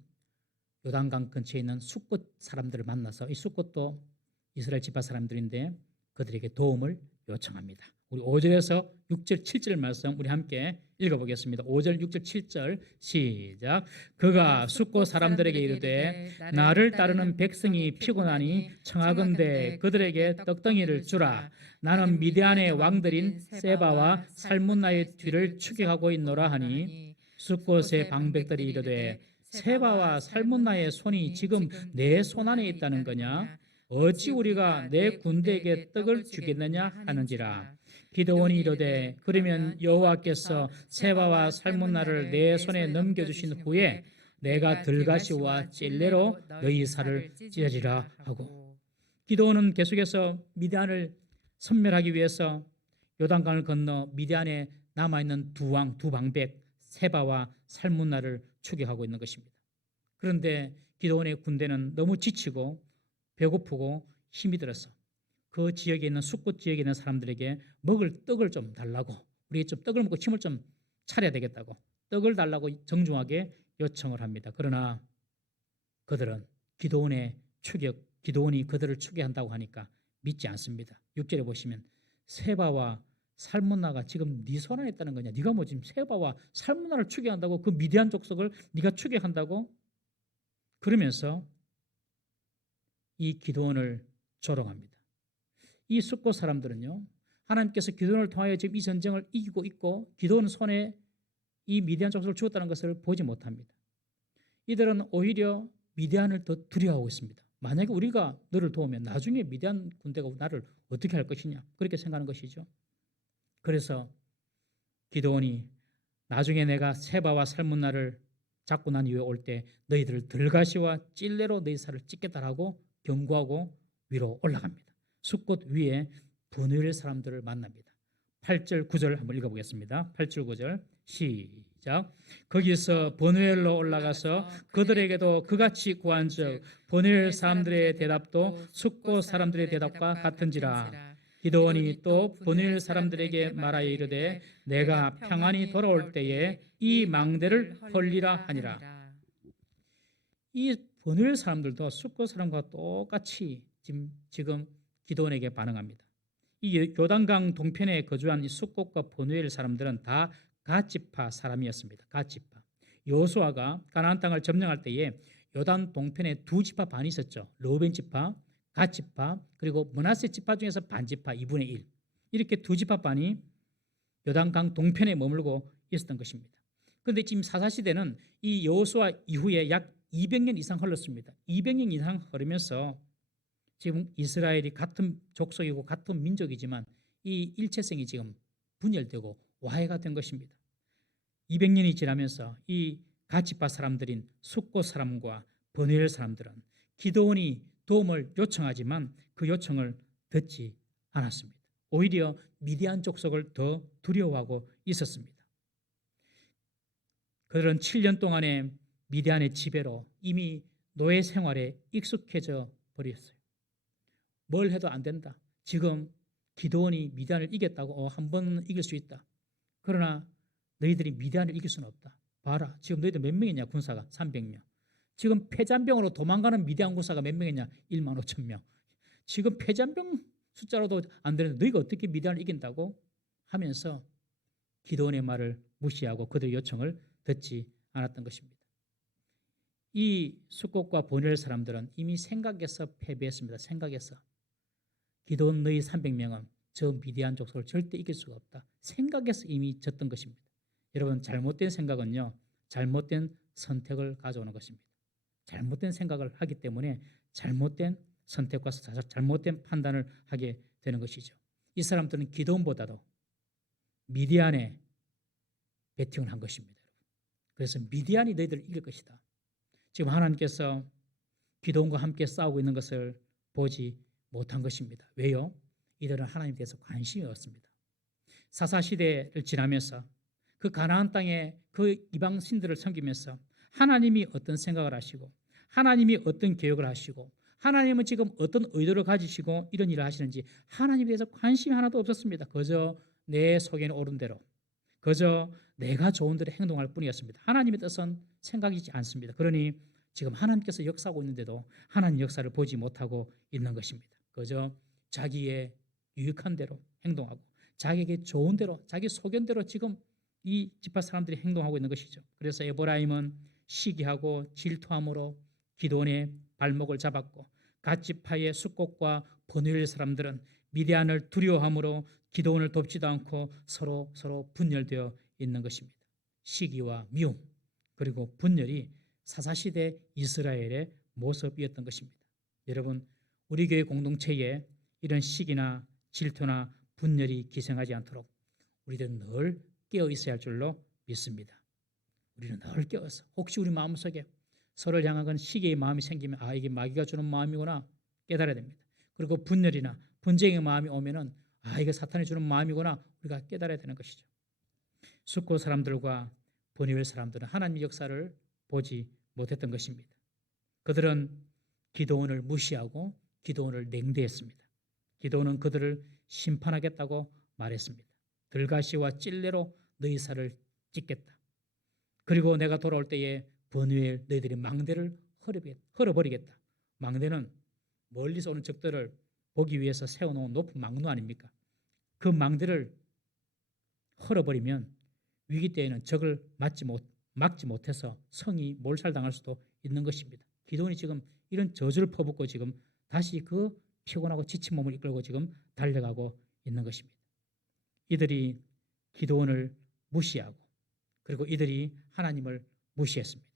요단강 근처에 있는 숫곳 사람들을 만나서 이 숫곳도 이스라엘 지파 사람들인데 그들에게 도움을 요청합니다. 우리 5절에서 6절, 7절 말씀 우리 함께 읽어보겠습니다. 5절, 6절, 7절 시작. 그가 숫곳 사람들에게 이르되 나를 따르는 백성이 피곤하니 청하건대 그들에게 떡덩이를 주라. 나는 미디안의 왕들인 세바와 살문나의 뒤를 추격하고 있노라 하니 숫곳의 방백들이 이르되 세바와 살문나의 손이 지금 내 손 안에 있다는 거냐? 어찌 우리가 내 군대에게 떡을 주겠느냐 하는지라. 기드온이 이르되 그러면 여호와께서 세바와 살문나를 내 손에 넘겨주신 후에 내가 들가시와 찔레로 너희 살을 찌르리라 하고. 기드온은 계속해서 미디안을 섬멸하기 위해서 요단강을 건너 미디안에 남아있는 두 방백 세바와 살문나를 추격하고 있는 것입니다. 그런데 기드온의 군대는 너무 지치고 배고프고 힘이 들어서 그 지역에 있는 숫곳 지역에 있는 사람들에게 먹을 떡을 좀 달라고, 우리 좀 떡을 먹고 힘을 좀 차려야 되겠다고 떡을 달라고 정중하게 요청을 합니다. 그러나 그들은 기드온이 그들을 추격한다고 하니까 믿지 않습니다. 6절에 보시면 세바와 살문나가 지금 네 손 안에 있다는 거냐? 네가 뭐 지금 세바와 살문나를 추격한다고? 그 미디안 족속을 네가 추격한다고? 그러면서 이 기드온을 조롱합니다. 이 숫곳 사람들은요, 하나님께서 기드온을 통하여 지금 이 전쟁을 이기고 있고 기드온 손에 이 미디안 족속을 죽었다는 것을 보지 못합니다. 이들은 오히려 미디안을 더 두려워하고 있습니다. 만약에 우리가 너를 도우면 나중에 미디안 군대가 나를 어떻게 할 것이냐, 그렇게 생각하는 것이죠. 그래서 기드온이 나중에 내가 세바와 살문나를 잡고 난 이후에 올 때 너희들을 들가시와 찔레로 너희 살을 찢겠다라고 경고하고 위로 올라갑니다. 숫꽃 위에 분을 사람들을 만납니다. 8절 9절 한번 읽어보겠습니다. 8절 9절 시작. 거기서 버누엘로 올라가서 그들에게도 그같이 구한즉 버누엘 사람들의 대답도 숫꽃 사람들의 대답과 같은지라. 기드온이 또 버누엘 사람들에게 말하여 이르되 내가 평안히 돌아올 때에 이 망대를 헐리라 하니라. 이 버누엘 사람들도 숫꽃 사람과 똑같이 지금 기드온에게 반응합니다. 이 요단강 동편에 거주한 이 숫꽃과 버누엘 사람들은 다 갓지파 사람이었습니다. 갓지파. 여호수아가 가나안 땅을 점령할 때에 요단 동편에 두 지파 반이 있었죠. 르우벤 지파, 갓 지파, 그리고 므낫세 지파 중에서 반 지파 2분의 1. 이렇게 두 지파 반이 요단강 동편에 머물고 있었던 것입니다. 그런데 지금 사사시대는 이 여호수아 이후에 약 200년 이상 흘렀습니다. 200년 이상 흐르면서 지금 이스라엘이 같은 족속이고 같은 민족이지만 이 일체성이 지금 분열되고 와해가 된 것입니다. 200년이 지나면서 이 갓지파 사람들인 숫꽃 사람과 버누엘 사람들은 기드온이 도움을 요청하지만 그 요청을 듣지 않았습니다. 오히려 미디안 족속을 더 두려워하고 있었습니다. 그들은 7년 동안의 미디안의 지배로 이미 노예 생활에 익숙해져 버렸어요. 뭘 해도 안 된다. 지금 기드온이 미디안을 이겼다고 한 번은 이길 수 있다. 그러나 너희들이 미디안을 이길 수는 없다. 봐라. 지금 너희들 몇 명이냐 군사가? 300명. 지금 패잔병으로 도망가는 미디안 군사가 몇 명이냐? 1만 5천 명. 지금 패잔병 숫자로도 안 되는데 너희가 어떻게 미디안을 이긴다고 하면서 기드온의 말을 무시하고 그들의 요청을 듣지 않았던 것입니다. 이 숫꽃과 버누엘 사람들은 이미 생각해서 패배했습니다. 생각해서 기드온 너희 300명은 저 미디안 족속을 절대 이길 수가 없다. 생각해서 이미 졌던 것입니다. 여러분 잘못된 생각은요. 잘못된 선택을 가져오는 것입니다. 잘못된 생각을 하기 때문에 잘못된 선택과 잘못된 판단을 하게 되는 것이죠. 이 사람들은 기드온보다도 미디안에 베팅을 한 것입니다. 그래서 미디안이 너희들을 이길 것이다. 지금 하나님께서 기드온과 함께 싸우고 있는 것을 보지 못한 것입니다. 왜요? 이들은 하나님에 대해서 관심이 없습니다. 사사시대를 지나면서 그 가나안 땅에 그 이방 신들을 섬기면서 하나님이 어떤 생각을 하시고 하나님이 어떤 계획을 하시고 하나님은 지금 어떤 의도를 가지시고 이런 일을 하시는지 하나님에 대해서 관심이 하나도 없었습니다. 그저 내 속에는 옳은 대로 그저 내가 좋은 대로 행동할 뿐이었습니다. 하나님의 뜻은 생각이지 않습니다. 그러니 지금 하나님께서 역사하고 있는데도 하나님 역사를 보지 못하고 있는 것입니다. 그저 자기의 유익한 대로 행동하고 자기에게 좋은 대로 자기 소견대로 지금 이 지파 사람들이 행동하고 있는 것이죠. 그래서 에브라임은 시기하고 질투함으로 기드온의 발목을 잡았고 갓지파의 숫꽃과 버누엘 사람들은 미디안을 두려워함으로 기드온을 돕지도 않고 서로 분열되어 있는 것입니다. 시기와 미움 그리고 분열이 사사시대 이스라엘의 모습이었던 것입니다. 여러분 우리 교회 공동체에 이런 시기나 질투나 분열이 기생하지 않도록 우리들은 늘 깨어 있어야 할 줄로 믿습니다. 우리는 늘 깨어서 혹시 우리 마음속에 서로를 향한 시기의 마음이 생기면 이게 마귀가 주는 마음이구나 깨달아야 됩니다. 그리고 분열이나 분쟁의 마음이 오면은 이게 사탄이 주는 마음이구나 우리가 깨달아야 되는 것이죠. 숫꽃 사람들과 버누엘 사람들은 하나님의 역사를 보지 못했던 것입니다. 그들은 기드온을 무시하고 기드온을 냉대했습니다. 기드온은 그들을 심판하겠다고 말했습니다. 들가시와 찔레로 너희 살을 찢겠다. 그리고 내가 돌아올 때에 버누엘 너희들의 망대를 헐어버리겠다. 망대는 멀리서 오는 적들을 보기 위해서 세워놓은 높은 망루 아닙니까? 그 망대를 헐어버리면 위기 때에는 적을 막지 못해서 성이 몰살당할 수도 있는 것입니다. 기드온이 지금 이런 저주를 퍼붓고 지금 다시 그 피곤하고 지친 몸을 이끌고 지금 달려가고 있는 것입니다. 이들이 기드온을 무시하고 그리고 이들이 하나님을 무시했습니다.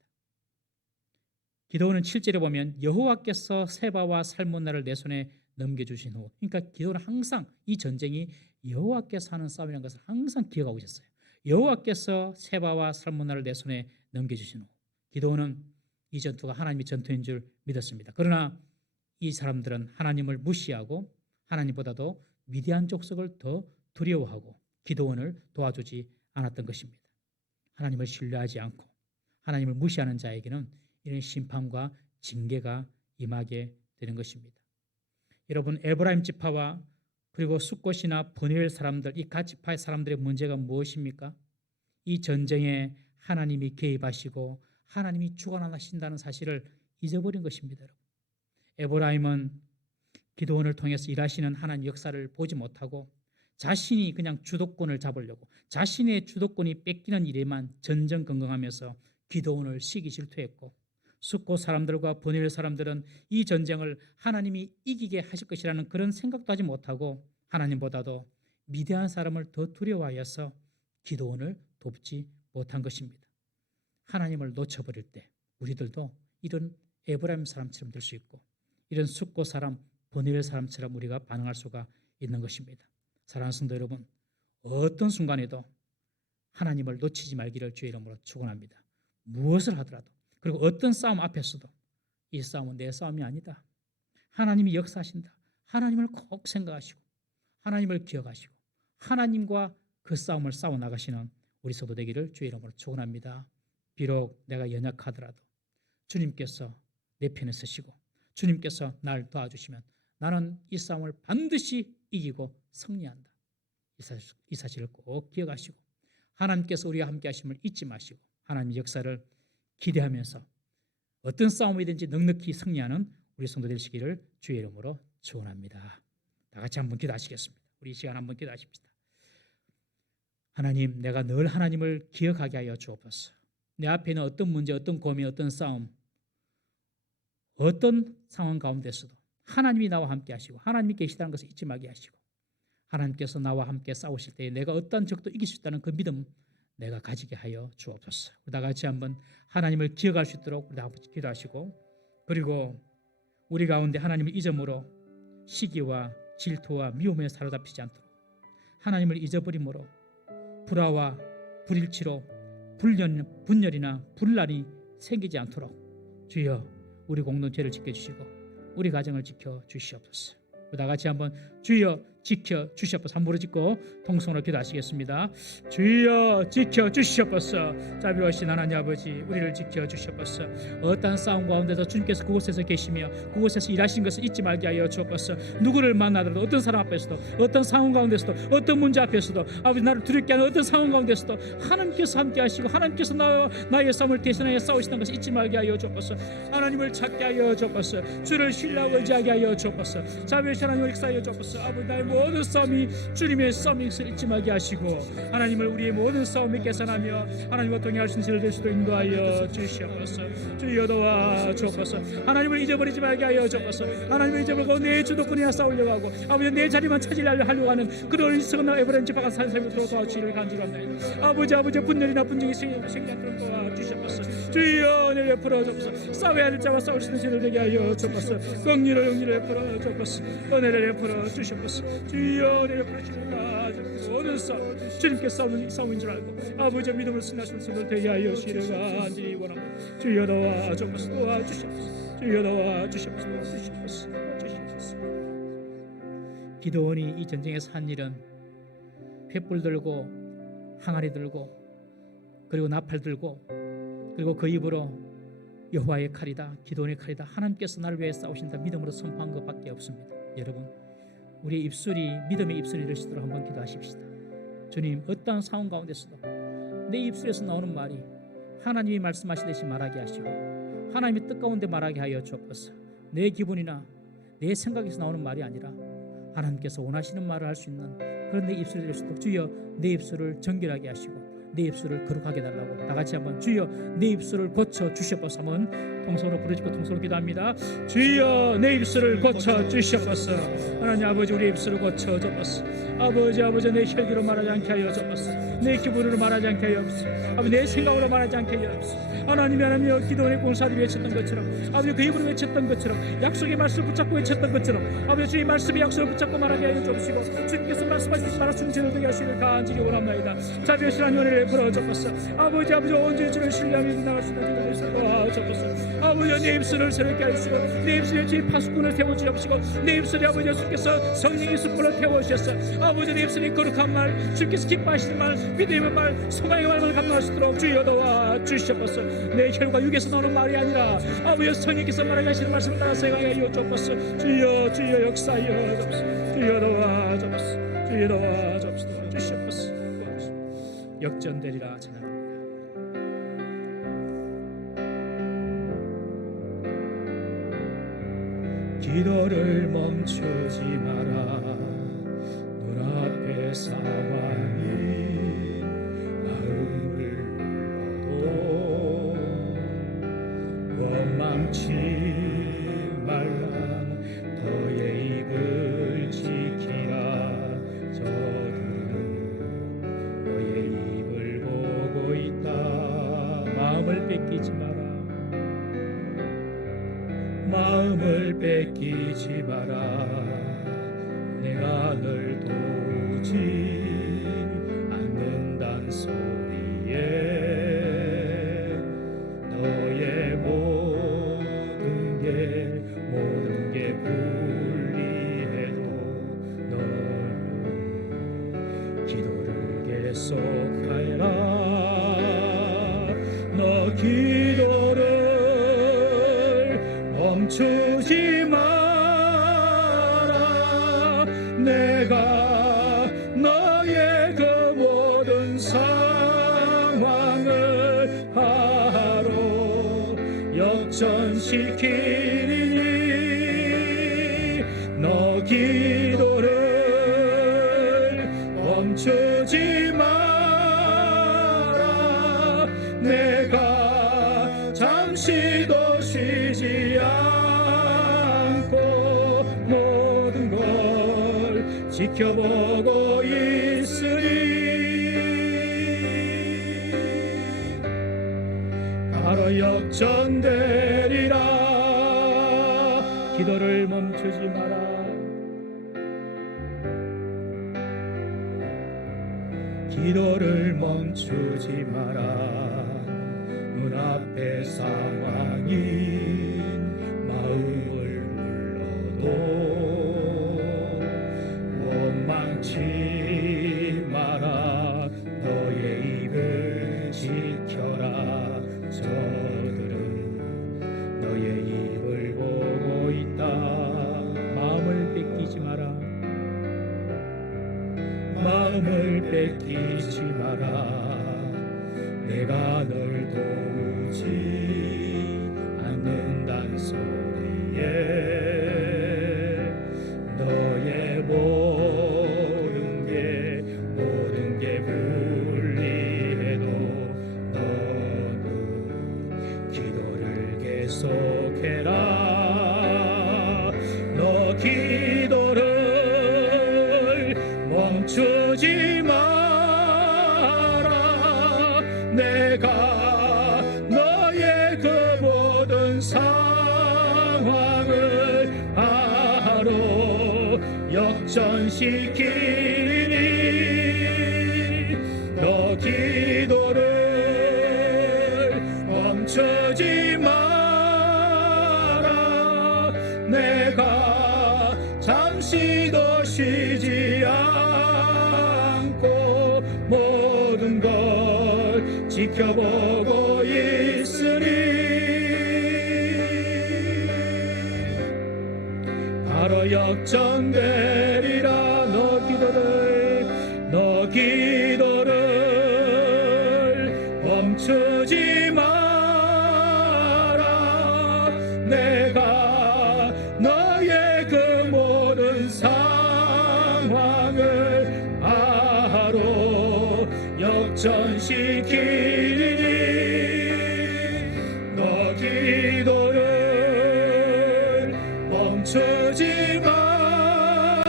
기드온은 7절에 보면 여호와께서 세바와 살몬나를 내 손에 넘겨주신 후 그러니까 기드온은 항상 이 전쟁이 여호와께서 하는 싸움이라는 것을 항상 기억하고 있었어요. 여호와께서 세바와 살몬나를 내 손에 넘겨주신 후 기도원은 이 전투가 하나님의 전투인 줄 믿었습니다. 그러나 이 사람들은 하나님을 무시하고 하나님보다도 위대한 족속을 더 두려워하고 기도원을 도와주지 않았던 것입니다. 하나님을 신뢰하지 않고 하나님을 무시하는 자에게는 이런 심판과 징계가 임하게 되는 것입니다. 여러분, 에브라임 지파와 그리고 숫곳이나 브누엘 사람들, 이 갓 지파의 사람들의 문제가 무엇입니까? 이 전쟁에 하나님이 개입하시고 하나님이 주관하신다는 사실을 잊어버린 것입니다. 에브라임은 기도원을 통해서 일하시는 하나님 역사를 보지 못하고 자신이 그냥 주도권을 잡으려고 자신의 주도권이 뺏기는 일에만 전전긍긍하면서 기도원을 시기 질투했고, 숫곳 사람들과 브누엘 사람들은 이 전쟁을 하나님이 이기게 하실 것이라는 그런 생각도 하지 못하고 하나님보다도 미대한 사람을 더 두려워하여서 기도원을 돕지 못한 것입니다. 하나님을 놓쳐버릴 때 우리들도 이런 에브라임 사람처럼 될 수 있고 이런 숫곳 사람, 브누엘 사람처럼 우리가 반응할 수가 있는 것입니다. 사랑하는 성도 여러분, 어떤 순간에도 하나님을 놓치지 말기를 주의 이름으로 축원합니다. 무엇을 하더라도, 그리고 어떤 싸움 앞에서도 이 싸움은 내 싸움이 아니다. 하나님이 역사하신다. 하나님을 꼭 생각하시고 하나님을 기억하시고 하나님과 그 싸움을 싸워나가시는 우리 성도 되기를 주의 이름으로 축원합니다. 비록 내가 연약하더라도 주님께서 내 편에 서시고 주님께서 날 도와주시면 나는 이 싸움을 반드시 이기고 승리한다. 이 사실을 꼭 기억하시고 하나님께서 우리와 함께 하심을 잊지 마시고 하나님의 역사를 기대하면서 어떤 싸움이든지 넉넉히 승리하는 우리 성도 되시기를 주의 이름으로 축원합니다. 다 같이 한번 기도하시겠습니다. 우리 이 시간 한번 기도하십시다. 하나님, 내가 늘 하나님을 기억하게 하여 주옵소서. 내 앞에 있는 어떤 문제, 어떤 고민, 어떤 싸움, 어떤 상황 가운데서도 하나님이 나와 함께 하시고 하나님이 계시다는 것을 잊지 말게 하시고 하나님께서 나와 함께 싸우실 때 내가 어떤 적도 이길 수 있다는 그 믿음 내가 가지게 하여 주옵소서. 다 같이 한번 하나님을 기억할 수 있도록 우리 한번 기도하시고, 그리고 우리 가운데 하나님을 잊음으로 시기와 질투와 미움에 사로잡히지 않도록 하나님을 잊어버림으로 불화와 불일치로 분열이나 분란이 생기지 않도록 주여 우리 공동체를 지켜주시고 우리 가정을 지켜주시옵소서. 다 같이 한번 주여 지켜주시옵소서. 한 무릎 짓고 통성으로 기도하시겠습니다. 주여 지켜주시옵소서. 자비로우신 하나님 아버지, 우리를 지켜주시옵소서. 어떠한 싸움 가운데서 주님께서 그곳에서 계시며 그곳에서 일하신 것을 잊지 말게 하여 주옵소서. 누구를 만나더라도 어떤 사람 앞에서도 어떤 상황 가운데서도 어떤 문제 앞에서도 아버지 나를 두렵게 하는 어떤 상황 가운데서도 하나님께서 함께 하시고 하나님께서 나의 싸움을 대신하여 싸우시는 것을 잊지 말게 하여 주옵소서. 하나님을 찾게 하여 주옵소서. 주를 신뢰하고 의지하게 하여 주옵소서. 자비로우신 하나님을 역사하여 주옵소서. 아버지, 나의 모든 싸움이 주님의 싸움임을 잊지 말게 하시고 하나님을 우리의 모든 싸움에 계산하며 하나님과 동행할 수 있는 지를 될 수도 인도하여 주시옵소서. 주여 도와 주옵소서. 하나님을 잊어버리지 말게 하여 주옵소서. 하나님을 잊어버리고 내 주도권이나 싸우려고 하고 아버지 내 자리만 차지하려고 하는 그런 어리석은 에브라임 지파가 산 삶으로 도와주시기를 간절합니다. 아버지 분열이나 분쟁이 생기 않도록 도와주시옵소서. 주여 은혜를 베풀어 주옵소서. 싸워야 할 자와 싸울 수 있는 지를 되게 하여 주옵소서. 긍휼을 베풀어 주옵소서. 은혜를 베풀어 주시옵소서. 주여 은혜를 베풀어 주옵소서. 모든 싸움 주님께 싸움인 줄 알고 아버지의 믿음을 승리하시는 성도들 되게 하여 주시기를 간절히 원합니다. 주여 도와 주옵소서. 도와주시옵소서. 주여 도와 주시옵소서. 기도원이 이 전쟁에서 한 일은 횃불 들고 항아리 들고 그리고 나팔 들고 그리고 그 입으로 여호와의 칼이다, 기도원의 칼이다, 하나님께서 나를 위해 싸우신다 믿음으로 선포한 것밖에 없습니다. 여러분, 우리의 입술이 믿음의 입술이 되시도록 한번 기도하십시다. 주님, 어떠한 상황 가운데서도 내 입술에서 나오는 말이 하나님이 말씀하시듯이 말하게 하시고 하나님의 뜻 가운데 말하게 하여 주옵소서. 내 기분이나 내 생각에서 나오는 말이 아니라 하나님께서 원하시는 말을 할 수 있는 그런 내 입술이 될 수 있도록 주여 내 입술을 정결하게 하시고 내 입술을 거룩하게 달라고 다 같이 한번 주여 내 입술을 고쳐 주시옵소서. 한번 통성으로 부르짖고 통성으로 기도합니다. 주여 내 입술을 고쳐 주시옵소서. 하나님 아버지, 우리 입술을 고쳐 주옵소서. 아버지 내 혈기로 말하지 않게 하여 주옵소서. 내 기분으로 말하지 않게 하여 주옵소서. 아버지 내 생각으로 말하지 않게 하여 주옵소서. 하나님 기도원의 공사들이 외쳤던 것처럼 아버지 그 입으로 외쳤던 것처럼 약속의 말씀을 붙잡고 외쳤던 것처럼 아버지 주의 말씀의 약속을 붙잡고 말하게 하여 주옵시고 주님께서 말씀하시지 말아 주는 죄를 되게 하시기를 간절히 원합나이다. 자비하신 하나님, 베풀어 주옵소서. 아버지 온전히 주를 신뢰하며 나갈 수 있는 기도를 주옵소서. 아버지 내 입술을 새롭게 하시고 내 입술에 주의 파수꾼을 태워주옵시고 내 입술에 아버지 예수께서 성령의 숯불을 태워주셔서 아버지 내 입술이 거룩한 말 주께서 기뻐하시는 말 믿음의 말 소망의 말만 감당할 수 있도록 주여 도와주시옵소서. 내 혈과 육에서 나오는 말이 아니라 아버지 성령께서 말하시는 말씀을 따라서 행하여 주옵소서. 주여 역사하여 주옵소서. 주여 도와주옵소서. 주여 도와주옵소서. 주시옵소서. 역전되리라 찬양합니다. 기도를 멈추지 마라. 눈앞의 상황이 마음을 눌러도 원망치 말라. 너의 입을 지키라. 저들은 너의 입을 보고 있다. 마음을 뺏기지 마라. 마음을 뺏기지 마라. 내가 널 도우지 않는단 소리에 너의 모든 게 불리해도 너는 기도를 계속하라. 너 기도를 멈추지 마라. 내가 너의 그 모든 상황을 바로 역전시키니 너 기도를 멈추지 마라. 내가 잠시도 쉬지 않고 모든 걸 지켜보고 있으니 바로 역전되리라. 기도를 멈추지 마라. 기도를 멈추지 마라. 눈앞의 상황이 마음을 눌러도 원망치 마라. 너의 입을 지켜라. 저들은 너의 입을 보고 있다. 마음을 뺏기지 마라. 마음을 뺏기지 마라. 내가 널 도우지 않는단 소리에 너의 모든 게 불리해도 너는 기도를 계속해라. 너 기도를 멈추지 마라. 내가 너의 그 모든 상황을 바로 역전시키니 너 기도를 멈추지 마라. 내가 잠시도 쉬지 않고 모든 걸 지켜보고 있으니 바로 역전되리라. 너 기도를 멈추지 마라. 내가 너의 그 모든 상황을 바로 역전시키니 너 기도를 멈추지 마라.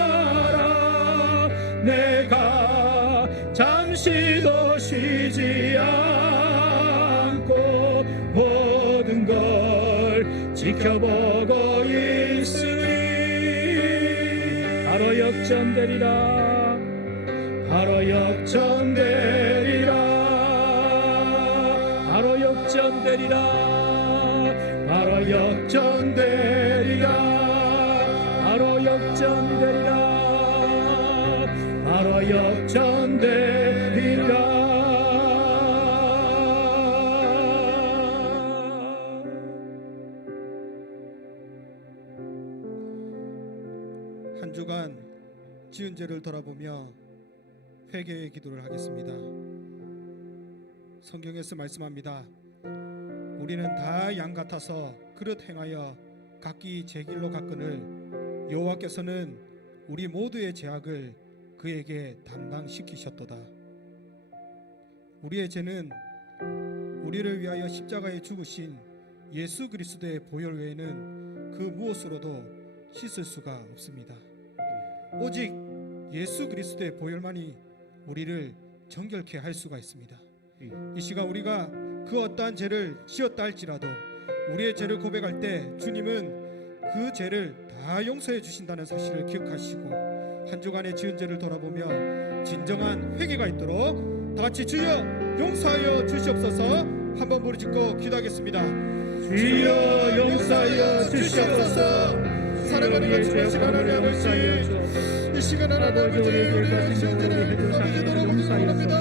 내가 잠시도 쉬지 않고 모든 걸 지켜보고 있으니 바로 역전되리라. 바로 역전되리라. 역전되리라. 바로 역전되리라. 바로 역전되리라. 한 주간 지은 죄를 돌아보며 회개의 기도를 하겠습니다. 성경에서 말씀합니다. 우리는 다 양 같아서 그릇 행하여 각기 제 길로 갔거늘 여호와께서는 우리 모두의 죄악을 그에게 담당시키셨도다. 우리의 죄는 우리를 위하여 십자가에 죽으신 예수 그리스도의 보혈 외에는 그 무엇으로도 씻을 수가 없습니다. 오직 예수 그리스도의 보혈만이 우리를 정결케 할 수가 있습니다. 이 시간 우리가 그 어떠한 죄를 지었다 할지라도 우리의 죄를 고백할 때 주님은 그 죄를 다 용서해 주신다는 사실을 기억하시고 한 주간의 지은 죄를 돌아보며 진정한 회개가 있도록 다 같이 주여 용서하여 주시옵소서 한번 부르짖고 기도하겠습니다. 주여 용서하여 주시옵소서. 사랑하는 거룩하신 하나님 아버지, 이 시간 하나님 아버지 우리의 지은 죄를 아버지 돌아보기를 원합니다.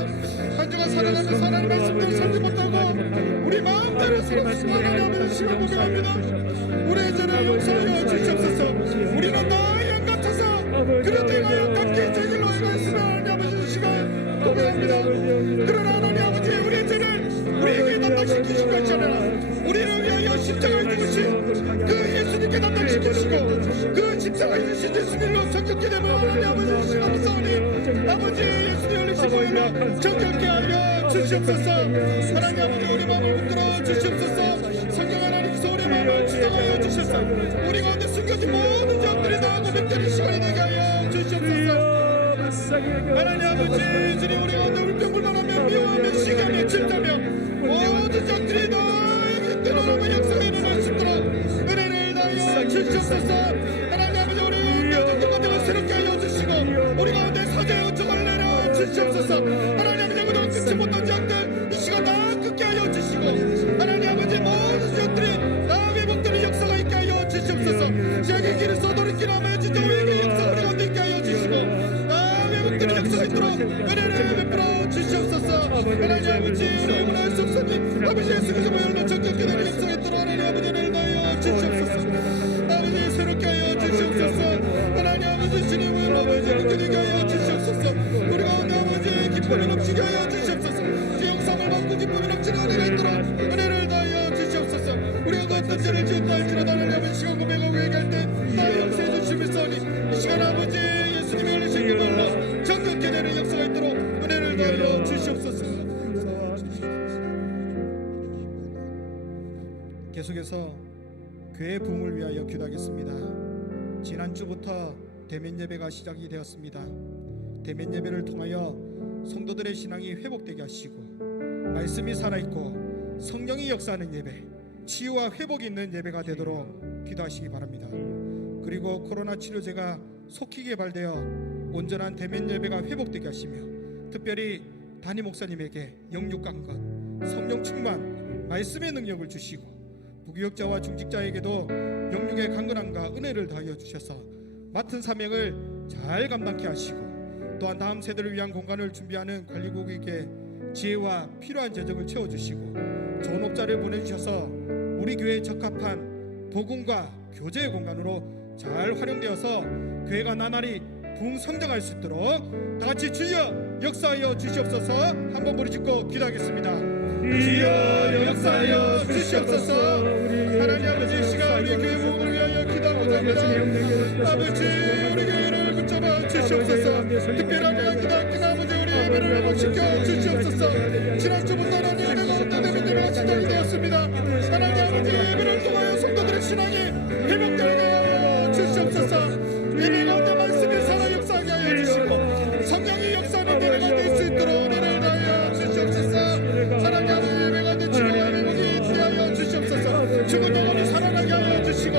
한 주간 살아가면서 하나님 말씀대로 살지 못하고 우리 마음대로 살았습니다. 하나님 아버지 시간 고백합니다. 우리의 죄를 용서하여 주시옵소서. 우리는 다 양 같아서 그릇 행하여 각기 제 길로 행하였으나 하나님 아버지 시간 고백합니다. 그러나 하나님 아버지 우리의 죄를 우리에게 담당시키신 것이 아니라 우리를 위하여 십자가에 죽으신 그 예수님께 담당시키시고 그 십자가에 주신 예수님으로 정결케 되면 하나님 아버지 시간 무사오니 아버지 예수님 흘리신 보혈로 정결케 하여 주시옵소서. 하나님 아버지 우리 마음을 붙들어 주시옵소서. 성령 하나님께서 우리 마음을 지정하여 주셔서 우리 가운데 숨겨진 모든 죄악들이 다 고백되는 시간이 되게 하여 주시옵소서. 하나님 아버지 주님 우리 가운데 울병불만하며 미워하며 시기하며 질타며 모든 죄악들이 너에게 때로는 역사에 일어날 수 있도록 은혜를 다하여 주시옵소서. 하나님 아버지 우리 운명적인 것들을 새롭게 하여 주시고 우리 가운데 사죄의 은총을 내려 주시옵소서. 하나님 아버지 그동안 끊지 못한 죄악들 이 시간 다 끊게 하여 주시고 하나님 아버지 모든 죄악들이 다 회복되는 역사가 있게 하여 주시옵소서. 죄악의 길을 쏟아리키나며 진정 회개의 역사 우리 가운데 있게 하여 주시고 회복되는 역사가 있도록 은혜를 베풀어 주시옵소서. 하나님 아버지 우리 문화의 속사님 아버지 예수 그리스도 보혈로 정결케 되는 역사가 있도록 하나님 아버지 은혜를 다하여 주시옵소서. 아버지 새롭게 하여 주시옵소서. 하나님 아버지 주님 보혈로 아버지 정결케 되게 하여 주시옵소서. 우리 가운데 아버지 기쁨이 넘치게 하여 주시옵소서. 주 영상을 받고 기쁨이 넘치는 은혜가 있도록 은혜를 다하여 주시옵소서. 우리가 그 어떤 죄를 지었다 할지라도 하나님 아버지 시간 고백하고 회개할 때나 용서해 주시옵소서. 이 시간 아버지 예수님이 흘리신 그 보혈로 정결케 되는 역사가 있도록 은혜를 다하여 주시옵소서. 계속해서 교회 부흥을 위하여 기도하겠습니다. 지난주부터 대면 예배가 시작이 되었습니다. 대면 예배를 통하여 성도들의 신앙이 회복되게 하시고 말씀이 살아있고 성령이 역사하는 예배, 치유와 회복이 있는 예배가 되도록 기도하시기 바랍니다. 그리고 코로나 치료제가 속히 개발되어 온전한 대면 예배가 회복되게 하시며 특별히 담임 목사님에게 영육 강건, 성령 충만, 말씀의 능력을 주시고 부교역자와 중직자에게도 영육의 강건함과 은혜를 다하여 주셔서 맡은 사명을 잘 감당케 하시고 또한 다음 세대를 위한 공간을 준비하는 관리국에게 지혜와 필요한 재정을 채워주시고 좋은 업자를 보내주셔서 우리 교회에 적합한 복음과 교제의 공간으로 잘 활용되어서 교회가 나날이 부흥성장할 수 있도록 다같이 주여 역사하여 주시옵소서. 한번 부르짖고 기도하겠습니다. 주여 역사하여 주시옵소서. 하나님 아버지 이 시간 우리 교회 부흥을 위하여 기도하고자 합니다. 아버지 우리 교회를 붙잡아 주시옵소서. 특별한 은혜와 기도할때 아버지 우리 예배를 회복시켜 주시옵소서. 지난주부터 하나님 은혜가 없다 대면 예배가 시작이 되었습니다. 하나님 아버지 예배를 통하여 성도들의 신앙이 회복되게 하여 주시옵소서. 예배 가운데 말씀이 살아 역사하게 하여 주시고 성령이 역사하는 예배가 될 수 있도록 은혜를 다하여 주시옵소서. 하나님 아버지 예배 가운데 치료와 회복이 되하여 주시옵소서. 죽은 영혼이 살아나게 하여 주시고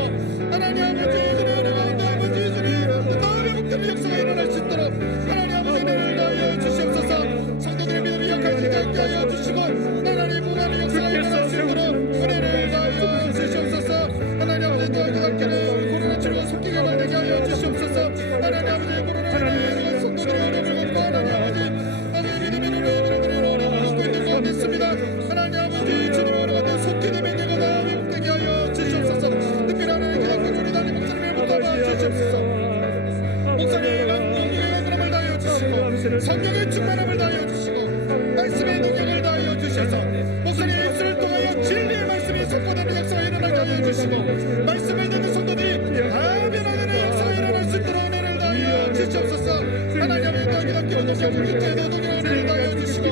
하나님 아버지 주님 은혜 가운데 아버지 주님 더 회복되는 역사가 일어날 수 있도록 하나님 아버지 은혜를 다하여 주시옵소서. 성도들의 믿음이 약해지게 하여 주시고 하나님 무한의 역사가 일어날 수 있도록 은혜를 다하여 주시옵소서. 하나님 아버지 성령의 충만함을 다하여 주시고 말씀의 능력을 다하여 주셔서 목사님의 입술을 통하여 진리의 말씀이 선포되는 역사가 일어나게 하여 주시고 말씀을 듣는 성도들이 다 변화되는 역사가 일어날 수 있도록 은혜를 다하여 주시옵소서. 하나님의 기독교 능력을 은혜를 다하여 주시고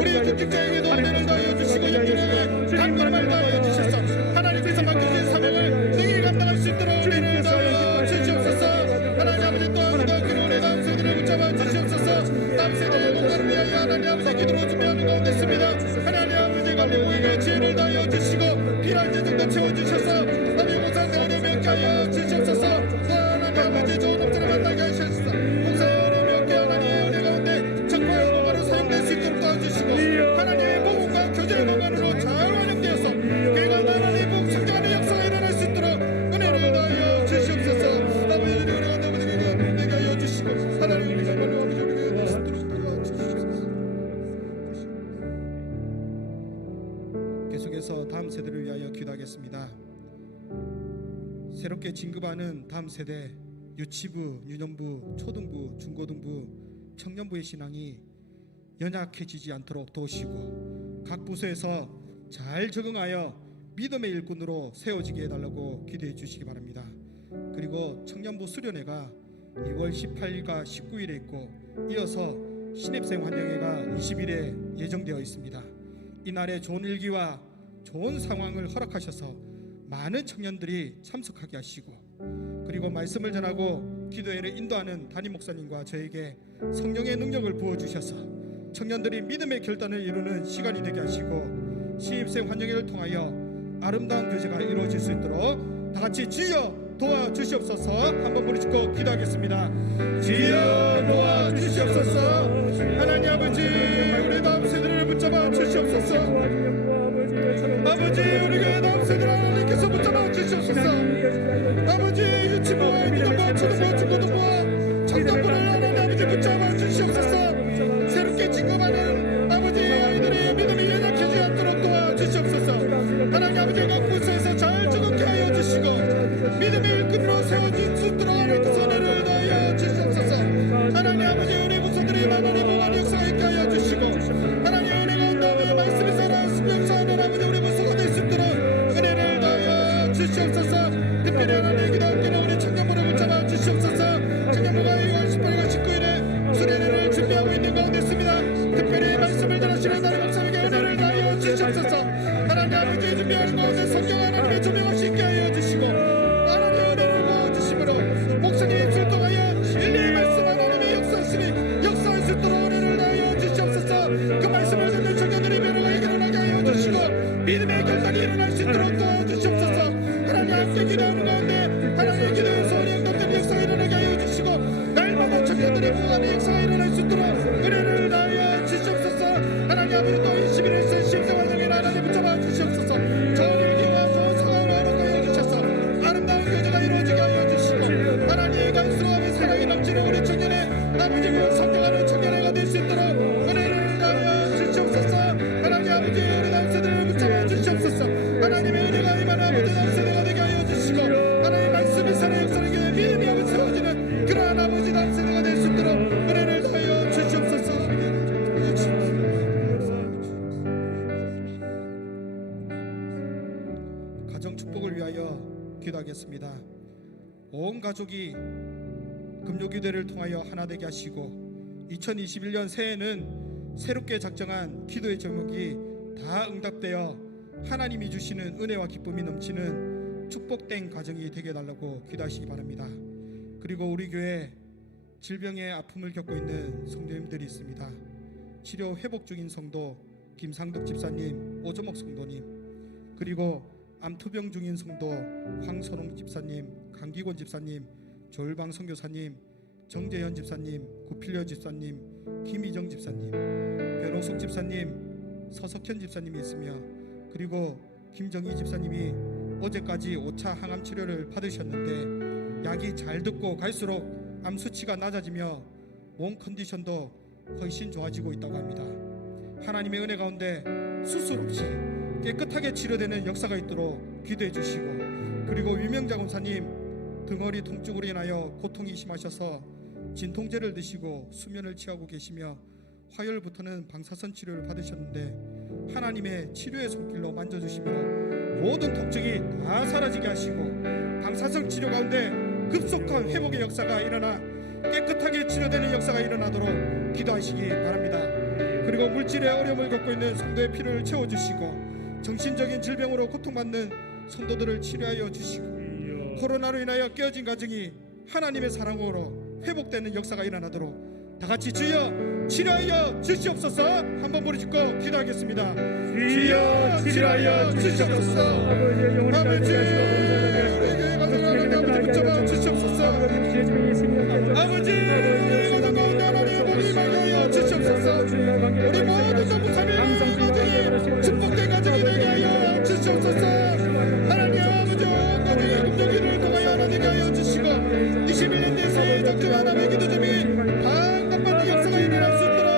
우리 중직자에게도 은혜를 다하여 주시고 영혼의 강건함을 다하여 주셔서 하나님께서 맡겨주신 사명을 능히 감당할 수 있도록 은혜를 다하여 주시옵소서. 하나님 아버지 또한 기독교를 우리 다음 세대를 붙잡아 주시옵소서. 다음 세대의 공간을 위하여 하나님 아버지 기도로 준비하는 가운데 있습니다. 하나님 아버지 관리국에게 지혜를 다하여 주시고 필요한 재정도 채워주셔서 남의 공산대 은혜 맺게 하여 주시옵소서. 하나님 아버지 좋은 목사를 만나게 하시옵소서. 공사의 은혜 맺게 하나님의 은혜 가운데 정말 공간으로 사용될 수 있도록 도와주시고 하나님의 복음과 교제의 공간으로 잘 활용되어서 그가 하나님의 복음 성장하는 역사가 일어날 수 있도록 은혜를 다하여 주시옵소서. 아버지 우리 가운데 아버지가 되게 하여 주시고 하나님 우리가 말로 아버지 우리가 될 수 있도록 도와주시옵소서. 계속해서 다음 세대를 위하여 기도하겠습니다. 새롭게 진급하는 다음 세대 유치부, 유년부, 초등부, 중고등부, 청년부의 신앙이 연약해지지 않도록 도우시고 각 부서에서 잘 적응하여 믿음의 일꾼으로 세워지게 해달라고 기도해 주시기 바랍니다. 그리고 청년부 수련회가 2월 18일과 19일에 있고 이어서 신입생 환영회가 20일에 예정되어 있습니다. 이날에 좋은 일기와 좋은 상황을 허락하셔서 많은 청년들이 참석하게 하시고 그리고 말씀을 전하고 기도회를 인도하는 담임 목사님과 저에게 성령의 능력을 부어주셔서 청년들이 믿음의 결단을 이루는 시간이 되게 하시고 신입생 환영회를 통하여 아름다운 교제가 이루어질 수 있도록 다같이 주여 도와주시옵소서. 한번 부르짖고 기도하겠습니다. 주여 도와주시옵소서. 하나님 아버지 우리 다음 세대를 붙잡아 주시옵소서. 아버지 우리가 다음 세대를 하나님께서 붙잡아 주시옵소서. 아버지 유치부와 유년부와 초등부와 중고등부와 청년부를 하나님 아버지 붙잡아 주시옵소서. 새롭게 진급하는 아버지 아이들의 믿음이 연약해지지 않도록 도와주시옵소서. 하나님 아버지 각 부서에서 잘 적응케 하여 주시고 믿음의 일꾼으로 세워질 수 있도록 하나님께서 은혜를 다하여 주시옵소서. 하나님 아버지 우리 부서들이 만원의 보관 역사가 있게 하여 주시고 하나님 은혜 가운데 말씀이 살아 승명사하는 아버지 우리 부서가 될 수 있도록 은혜를 다하여 주시옵소서. 특별히 하나님 기도하기는 우리 청년부를 붙잡아 주시옵소서. 청년부가 2월 18일과 19일에 수련회를 준비하고 있는 가운데 있습니다. 특별히 말씀을 전하시는 나의 목사에게 은혜를 다하여 주시옵소서. 하나님 아버지 준비하는 가운데 성령 하나님의 조명할 수 있게 하여 주시고 하나님의 은혜를 부어주심으로 목사님의 입술 통하여 진리의 말씀 하나님의 역사할 수 있도록 은혜를 다하여 주시옵소서. 그 말씀을 듣는 청년들의 변화가 일어나게 하여 주시고 믿음의 결단이 일어날 수 있도록 도와주시옵소서. 하나님 함께 기도하는 가운데 하나님의 기도의 소원이 응답되는 역사가 일어나게 하여 주시고 날마다 청년들의 부활의 역사가 일어날 수 있도록 은혜를 다하여 주시옵소서. 하나님 아버지 또 21일 신입생 환영회를 하나님 붙잡아 주시옵소서. 좋은 일기와 좋은 상황을 허락하여 주셔서 아름다운 교제가 이루어지게 하여 주시고 하나님의 갈수록 아버지 사랑이 넘치는 우리 청년의 아버지 그 성장하는 청년회가 될 수 있도록 은혜를 다하여 주시옵소서. 하나님 아버지 우리 다음 세대를 붙잡아 주시옵소서. 하나님의 은혜가 임하는 아버지 다음 세대가 되게 하여 주시고 하나님의 말씀이 살아 역사하게 되는 믿음이 아버지 세워지는 그러한 아버지 다음 세대가 될 수 있도록 은혜를 다하여 주시옵소서. 가정 축복을 위하여 기도하겠습니다. 온 가족이 금요기도를 통하여 하나 되게 하시고 2021년 새해에는 새롭게 작정한 기도의 제목이 다 응답되어 하나님이 주시는 은혜와 기쁨이 넘치는 축복된 가정이 되게 해달라고 기도하시기 바랍니다. 그리고 우리 교회 질병의 아픔을 겪고 있는 성도님들이 있습니다. 치료 회복 중인 성도 김상덕 집사님, 오조목 성도님, 그리고 암투병 중인 성도 황선홍 집사님, 강기곤 집사님, 조일방 선교사님, 정재현 집사님, 구필려 집사님, 김희정 집사님, 변호숙 집사님, 서석현 집사님이 있으며 그리고 김정희 집사님이 어제까지 5차 항암 치료를 받으셨는데 약이 잘 듣고 갈수록 암 수치가 낮아지며 몸 컨디션도 훨씬 좋아지고 있다고 합니다. 하나님의 은혜 가운데 수술 없이 깨끗하게 치료되는 역사가 있도록 기도해 주시고 그리고 유명자 검사님 등허리 통증으로 인하여 고통이 심하셔서 진통제를 드시고 수면을 취하고 계시며 화요일부터는 방사선 치료를 받으셨는데 하나님의 치료의 손길로 만져주시며 모든 통증이 다 사라지게 하시고 방사선 치료 가운데 급속한 회복의 역사가 일어나 깨끗하게 치료되는 역사가 일어나도록 기도하시기 바랍니다. 그리고 물질의 어려움을 겪고 있는 성도의 필요를 채워주시고 정신적인 질병으로 고통받는 성도들을 치료하여 주시고 코로나로 인하여 깨어진 가정이 하나님의 사랑으로 회복되는 역사가 일어나도록 다같이 주여 치료하여 주시옵소서. 한번 부르짖고 기도하겠습니다. 주여 치료하여 주시옵소서. 아버지 우리에게 가져가는 아버지 붙잡아 주시옵소서. 아버지 우리 가정 가운데 하나님 아버지 말하여 주시옵소서. 우리 모든 전부 참여의 가정이 축복된 가정이 되게 하여 주시옵소서. 하나님 아버지 온 가정의 금전기를 통하여 하나님께 하여 주시고 21년 대세의 적정 하나님의 기도점이 강답받는 역사가 일어날 수 있도록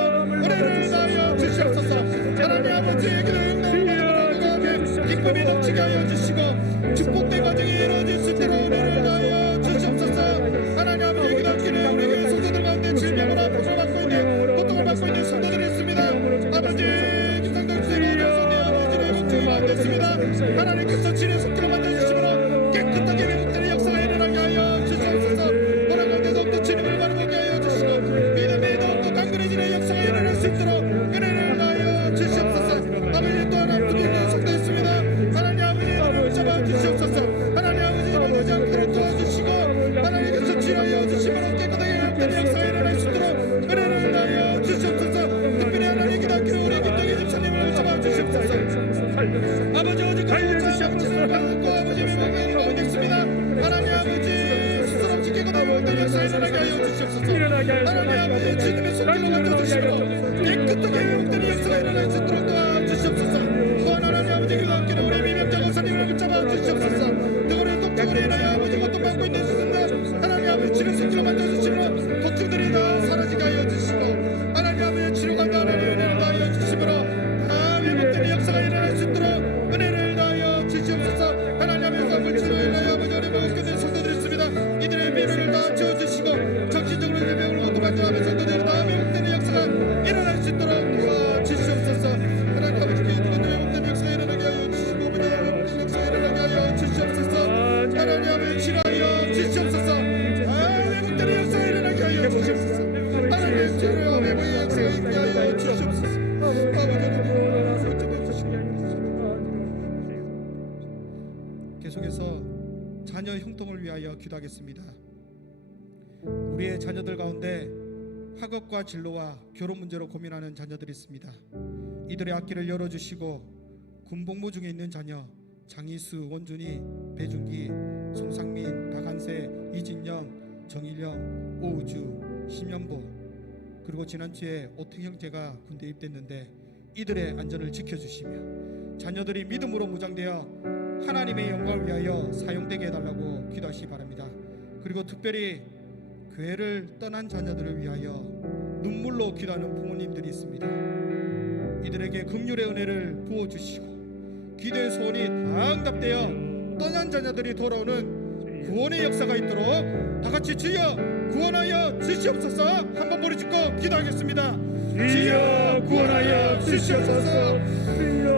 은혜를 다하여 주시옵소서. 하나님 아버지의 기도 응답을 받는 기쁨이 넘치게 하여 주시고 축복된 가정이 이루어질 수 있도록 은혜를 다하여 주시옵소서. 하나님 아버지의 기도하기를 우리 교회 성도들 가운데 질병을 아픔을 받고 있는 고통을 받고 있는 성도들이 있습니다. 아버지 김상덕 주님의 성도의 아버지의 걱정이 많습니다. 하나님께서 치료 속도를 만들어주시므로 깨끗하게 회복되는 역사가 일어나게 하여 주시옵소서. 너라 가운데 더욱더 주님을 바라보게 하여 주시고 믿음이 더욱더 강건해지는 역사가 일어날 수 있도록 은혜를 하여 주시옵소서. 아버지 또한 아프게 있는 성도 있습니다. 하나님 아버지 이름을 붙잡아 주시옵소서. 하나님 아버지 이름을 장기를 도와주시고 하나님께서 치료하여 주시므로 깨끗하게 회복되는 역사가 일어날 수 있도록 은혜를 하여 주시옵소서. 특별히 하나님 기도하기를 우리 김정희 집사님을 잡아 주시옵소서. 아버지 오직까지 아버지를 받고 아버지 미망하는 가운데 있습니다. 하나님 아버지 스스로 없이 깨끗하게 회복되는 역사가 일어나게 하여 주시옵소서. 하나님 아버지 주님의 손길로 만져주시고 깨끗하게 회복되는 역사가 일어날 수 있도록 도와주시옵소서. 또한 하나님 아버지 기도하기를 우리 미명자 권사님을 붙잡아 주시옵소서. 뜨거운 통증으로 인하여 아버지 고통받고 있는 수준들 하나님 아버지 치료 손길로 만져주시므로 통증들이 다 사라지게 하여 주시고 하나님 아버지 치료가 하나님 은혜를 다하여 주시므로 다 회복되는 역사가 일어날 수 있도록 은혜를 다하여 주시옵소서. 하나님 아버지 선물 치료로 인하여 아버지 어려움을 겪는 성도들이 있습니다. 이들의 비루를 다 채워주시고 정신적으로 질병을 고통받는 성도들이 다 회복되는 역사가 일어날 수 있도록 도와주시옵소서. 하나님 아버지 교회들은 회복되는 역사가 일어나게 하여 주시고 아버지 회복되는 역사가 일어나게 하여 주시옵소서. 하나님 아버지 치료하여 주시옵소서. 회복되는 역사가 일어나게 하여 주시옵소서. 하나님 치료 회복의 역사가 있게 하여 주시옵소서. 계속해서 자녀 형통을 위하여 기도하겠습니다. 우리의 자녀들 가운데 학업과 진로와 결혼 문제로 고민하는 자녀들이 있습니다. 이들의 앞길을 열어주시고 군복무 중에 있는 자녀 장희수, 원준이, 배준기, 송상민, 박한세, 이진영, 정일영, 오우주, 심연보 그리고 지난주에 오태형 제가 군대 입대했는데 이들의 안전을 지켜주시며 자녀들이 믿음으로 무장되어 하나님의 영광을 위하여 사용되게 해달라고 기도하시기 바랍니다. 그리고 특별히 교회를 떠난 자녀들을 위하여 눈물로 기도하는 부모님들이 있습니다. 이들에게 긍휼의 은혜를 부어주시고 기도의 소원이 다 응답되어 떠난 자녀들이 돌아오는 구원의 역사가 있도록 다같이 주여 구원하여 주시옵소서. 한번 부르짖고 기도하겠습니다. 주여 구원하여 주시옵소서.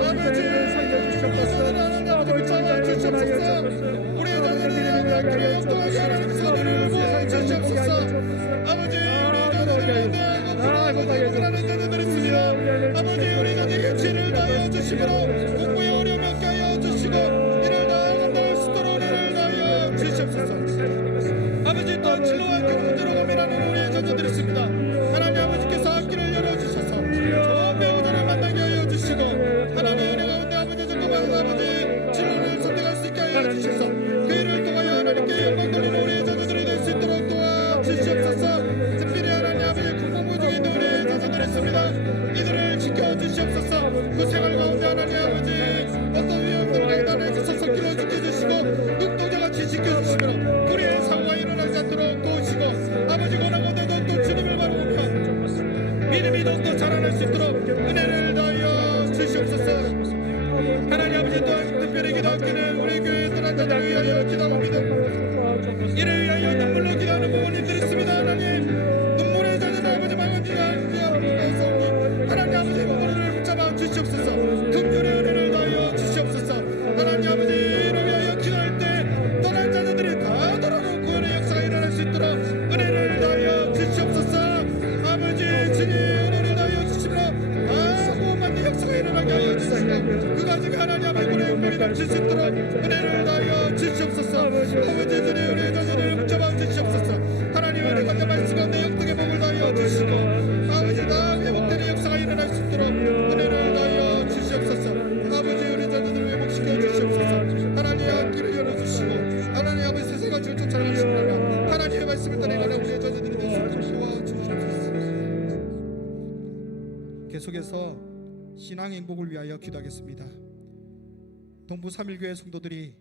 아버지 살려주시옵소서. 아버지 찾아주시옵소서. 우리의 자녀를 위하여 길에 역동하게 하나님 선을 부어주시옵소서. 아버지 우리 자녀들을 대하고 불안하고 불안한 자녀들이 있으며 아버지 우리 자녀에게 죄를 다하여 주시므로 공부에 어려움을 얻게 하여 주시고 이를 다 감당할 수 있도록 은혜를 다하여 주시옵소서. 아버지 또한 진로와 결혼 문제로 고민하는 우리의 자녀들이 있습니다. 하나님 아버지께서 앞길을 열어주셔서 좋은 배우자를 만나게 하여 주시고 하나님의 은혜 가운데 아버지 정말 아버지 진로를 선택할 수 있게 하여 주셔서 그 일을 통하여 하나님께 영광 돌리는 우리의 자녀들이 될 수 있도록 도와주시옵소서. 특별히 하나님 아버지 군복무 중에 있는 우리의 자녀들이 있습니다. 이들을 지켜주시옵소서. 그 생활 가운데 하나님 아버지 어떤 위험들을 하나님께서 섞이어 지켜주시고 눈동자같이 지켜주시므로 우리의 사고가 일어나지 않도록 도우시고 아버지 권한 가운데 더욱더 주님을 바라보며 계속해서 신앙 행복을 위하여 기도하겠습니다. 동부 3.1교회 성도들이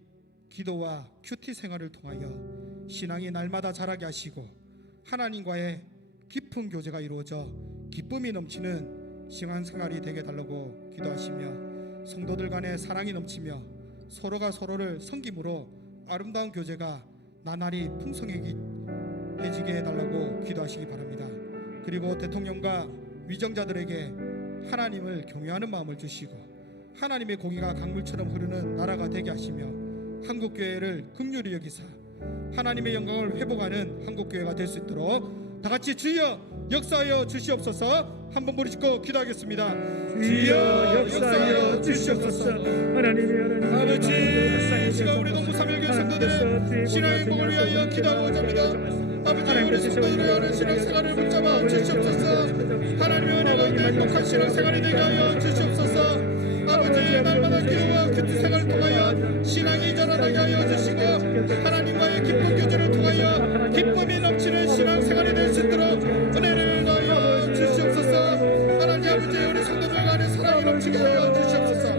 기도와 큐티 생활을 통하여 신앙이 날마다 자라게 하시고 하나님과의 깊은 교제가 이루어져 기쁨이 넘치는 신앙생활이 되게 달라고 기도하시며 성도들 간의 사랑이 넘치며 서로가 서로를 섬김으로 아름다운 교제가 나날이 풍성해지게 해달라고 기도하시기 바랍니다. 그리고 대통령과 위정자들에게 하나님을 경외하는 마음을 주시고 하나님의 공의가 강물처럼 흐르는 나라가 되게 하시며 한국교회를 긍휼히 여기사 하나님의 영광을 회복하는 한국교회가 될 수 있도록 다같이 주여 역사하여 주시옵소서. 한번 부르짖고 기도하겠습니다. 주여 역사하여 주시옵소서. 아버지, 이 시간 우리 동부 3.1교회 성도들의 신앙의 행복을 위하여 기도하고자 합니다. 아버지, 우리 성도들의 하는 신앙생활을 붙잡아 주시옵소서. 하나님의 은혜가 있는 행복한 신앙생활이 되게 하여 주시옵소서. 아버지, 날마다 기도와 큐티 생활을 통하여 신앙이 자라나게 하여 주시고 하나님과의 기쁜 교제를 통하여 기쁨이 넘치는 신앙생활이 될 수 있도록 은혜를 더하여 주시옵소서. 하나님 아버지, 우리 성도들 간의 사랑이 넘치게 하여 주시옵소서.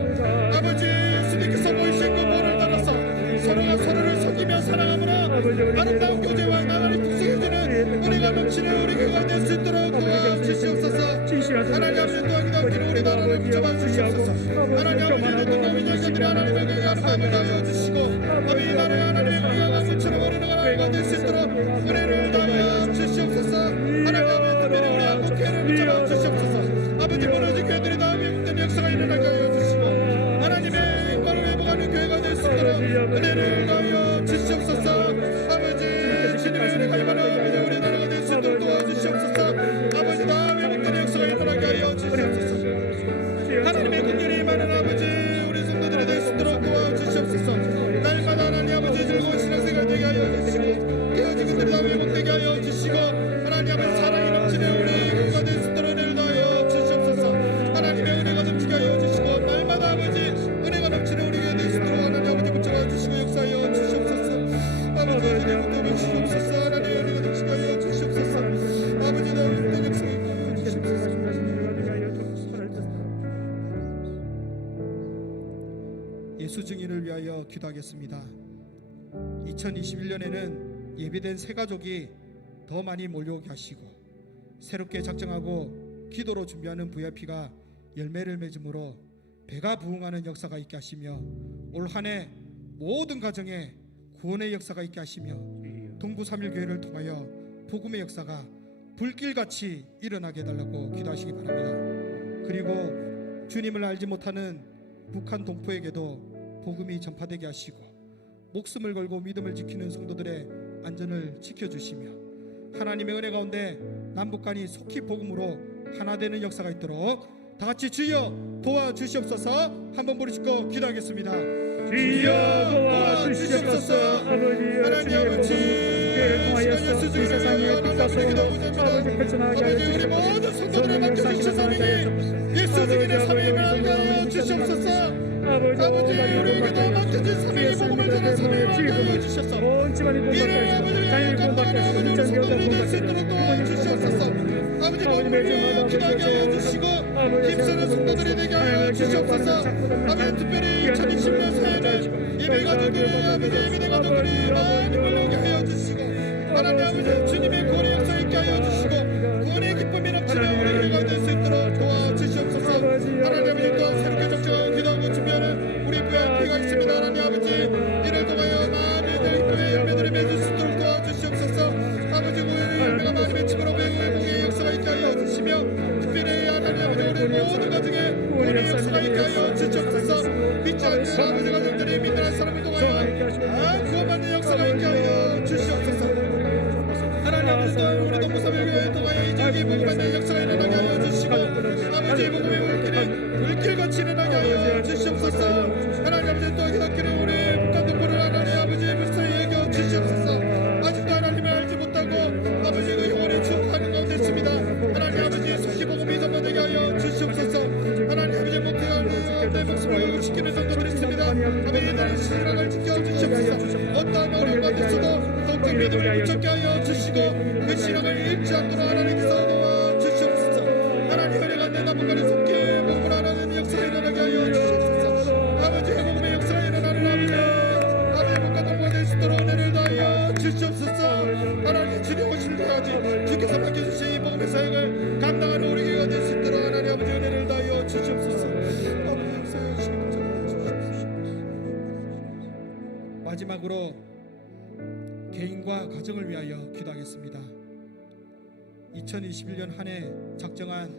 아버지, 주님께서 보이신 그 본을 따라서 서로가 서로를 섬기며 사랑함으로 아름다운 교제와 나날이 풍성해지는 은혜가 넘치는 우리 교회가 될 수 있도록 도와주시옵소서. 하나님 아버지, 또한 기도하기를 우리 나라를 붙잡아 주시옵소서. 하나님 아버지, 대통령 위정자들이 하나님을 경외하는 마음을 다하여 주시고 아버지, 나라의 하나님의 우리가 강물처럼 흐르는 나라가 될 수 있도록 은혜를 다하여 주시옵소서. 하나님 아버지, 특별히 우리 한국교회를 붙잡아 주시옵소서. 아버지, 무너진 교회들이 다 회복된 역사가 일어나게 하여 주시고 하나님의 영광을 회복하는 교회가 될 수 있도록 은혜를 다하여 주시옵소서. 아버지, 주님의 은혜가 임하는 아버지, 우리 나라가 될 수 있도록 도와주시옵소서. 아버지, 다 회복된 역사가 일어나게 하여 주시옵소서. 하나님의 긍휼이 임하는 아버지, 우리 성도들이 될 수 있도록 도와주시옵소서. 날마다 하나님 아버지 즐거운 신앙생활 되게 하여 주시고 깨어진 것들이 다 회복되게 하여 주시고 하나님 아버지 사랑이 넘치는 우리 교회가 될 수 있도록 은혜를 다하여 주시옵소서. 하나님의 은혜가 넘치게 하여 주시고 날마다 아버지 은혜가 넘치는 우리 교회 될 수 있도록 하나님 아버지 붙잡아 주시고 역사하여 주시옵소서. 아버지, 은혜부터 주시옵소서. 하나님의 은혜가 넘치게 하여 주시옵소서. 아버지, 나 회복된 역사가 있게 하여 주시옵소서. 예수 증인을 위하여 기도하겠습니다. 2021년에는 예비된 새 가족이 더 많이 몰려오게 하시고 새롭게 작정하고 기도로 준비하는 VIP가 열매를 맺음으로 배가 부흥하는 역사가 있게 하시며 올 한 해 모든 가정에 구원의 역사가 있게 하시며 동부 3.1교회를 통하여 복음의 역사가 불길같이 일어나게 해달라고 기도하시기 바랍니다. 그리고 주님을 알지 못하는 북한 동포에게도 복음이 전파되게 하시고 목숨을 걸고 믿음을 지키는 성도들의 안전을 지켜주시며 하나님의 은혜 가운데 남북한이 속히 복음으로 하나 되는 역사가 있도록 다같이 주여 도와주시옵소서. 한번 부르짖고 기도하겠습니다. 주여 도와주시옵소서. 하나님 아버지, 시간 예수 주님을 위하여 하나님께 기도하고자 합니다. 아버지, 우리 모든 성도들의 맡겨주신 사명이 예수 주님의 사명임을 알게 하여 주시옵소서. 아버지, 우리에게도 맡겨진 사명의 복음을 전하는 사명을 알게 하여 주셔서 이를 아버지 감당하는 아버지 우리 성도들이 될 수 있도록 도와주시옵소서. 아버지, 복음을 위하여 기도하게 하여 주시고 힘쓰는 성도들이 되게 하여 주시옵소서. 아버지, 특별히 2020년 새해는 예배 가족들이 아버지 예배대 가족들이 많이 몰려오게 하여 주시고 하나님 아버지, 주님의 구원의 역사 있게 하여 주시고 구원의 기쁨이 넘치는 우리 교회가 될 수 있도록 도와주시옵소서. 하나님 아버지, 또한 새롭게 적정하고 기도하고 준비하는 우리 VIP가 있습니다. 하나님 아버지, 이를 통하여 많은 교회 열매들을 맺을 수 있도록 도와주시옵소서. 아버지, 교회의 열매가 많이 맺힘으로 배우의 복의 역사가 있게 하여 주시며 특별히 하나님 아버지, 우리 모든 가정에 구원의 역사가 있게 하여 주시옵소서. 믿지 않는 아버지 가정들이 믿는 사람을 통하여 구원받는 역사가 있게 하여 주시옵소서. 하나님 아버지, 우리 동부 3.1교회에 통하여 이적이 복음받는 역사가 일어나게 하여 주시고 아버지의 복음의 물길같이 일어나게 하여 주시옵소서. 하나님 아버지, 또 기도하기를 우리 북한 동포를 하나님 아버지 불쌍히 여겨 주시옵소서. 아직도 하나님을 알지 못하고 아버지 그 영혼이 추구하는 가운데 있습니다. 하나님 아버지, 속히 복음이 전파되게 하여 주시옵소서. 하나님 아버지, 목회가 내 목숨을 지키는 성도들이 있습니다. 아버지, 이들의 신앙을 지켜주시옵소서. 어떠한 어려운 가운데서도 더욱더 믿음을 붙잡게 하여 주시고 그 신앙을 잃지 않도록 하나님께서 도와주시옵소서. 하나님, 은혜가 내 남은 하나님의 사역을 감당하는 우리 교회가 될 수 있도록 하나님 아버지 은혜를 다하여 주시옵소서. 아버지 역사여 주시옵소서. 마지막으로 개인과 가정을 위하여 기도하겠습니다. 2021년 한 해 작정한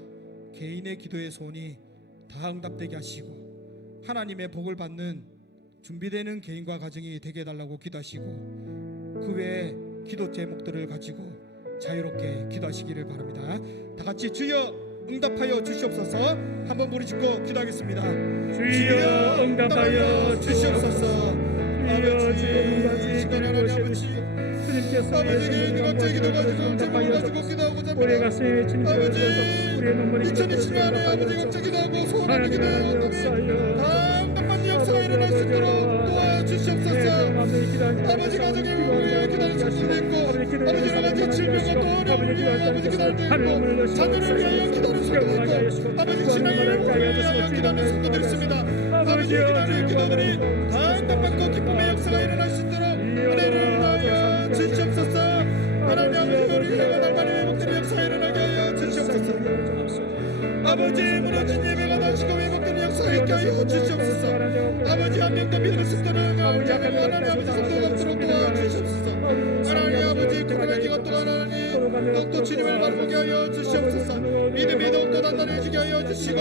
개인의 기도의 소원이 다 응답되게 하시고 하나님의 복을 받는 준비되는 개인과 가정이 되게 해달라고 기도하시고 그 외에 기도 제목들을 가지고 자유롭게 기도하시기를 바랍니다. 다 같이 주여 응답하여 주시옵소서. 한번 무리 짓고 기도하겠습니다. 주여 응답하여 주시옵소서. 아버지 시간에 하나님 아버지 주님께서 아버지 갑자기 기도 가지고 제목을 가지고 기도하고자 우리의 합니다. 가슴에 침이 아버지 우리의 눈물이 2020년에 아버지 갑자기 기도하고 소원하는 기도의 응답이 다 응답받는 역사가 일어날 수 있도록 도와주시옵소서. 아버지 가정의 위하여 기다리는 친구도 있고 아버지 여러 가지 질병과 또 어려움을 위하여 아버지 기다리는 친구도 있고 자녀를 위하여 기다리는 친구도 있고 아버지 신앙을 위하여 기다리는 친구도 있습니다. 아버지 기다리는 기도들이 다 응답받고 기쁨의 역사가 일어날 수 있도록 은혜를 하여 주시옵소서. 하나님 아버지 우리 교회가 날마다 회복되는 역사가 일어나게 하여 주시옵소서. 아버지 무너진 예배가 다시고 회복되는 역사가 있게 하여 주시옵소서. 아버지 한 명도 믿음의 습도를 하나님 아버지 성도가 없도록 도와주시옵소서. 하나님 아버지 코로나 기간 동안 하나님 더욱더 주님을 바라보게 하여 주시옵소서. 믿음이 더욱더 단단해지게 하여 주시고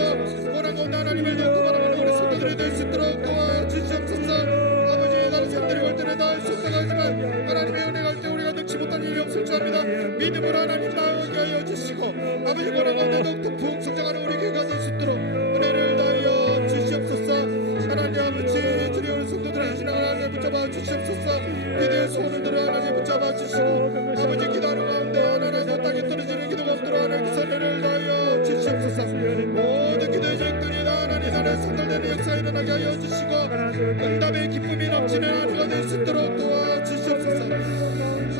고난 가운데 하나님을 더욱더 바라보는 우리 성도들이 될 수 있도록 도와주시옵소서. 아버지 다른 사람들이 볼 때는 다 할 수 없다고 하지만 하나님의 은혜가 할 때 우리가 능치 못한 일이 없을 줄 압니다. 믿음으로 하나님 나오게 하여 주시고 아버지 고난 가운데 더욱더 부흥 성장하는 우리 교회가 될 수 있도록 은혜를 다하여 주시옵소서. 하나님 아버지 주님 우리 성도들의 신앙을 하나님 붙잡아 주시옵소서. 기도의 소원을 들어 하나님 붙잡아 주시고 아버지 기도하는 가운데 하나님 땅에 떨어지는 기도가 없도록 하나님 선례를 다하여 주시옵소서. 모든 기도의 저희들이 다 하나님 나라에 선달되는 역사 일어나게 하여 주시고 응답의 기쁨이 넘치는 하루가 될 수 있도록 도와주시옵소서.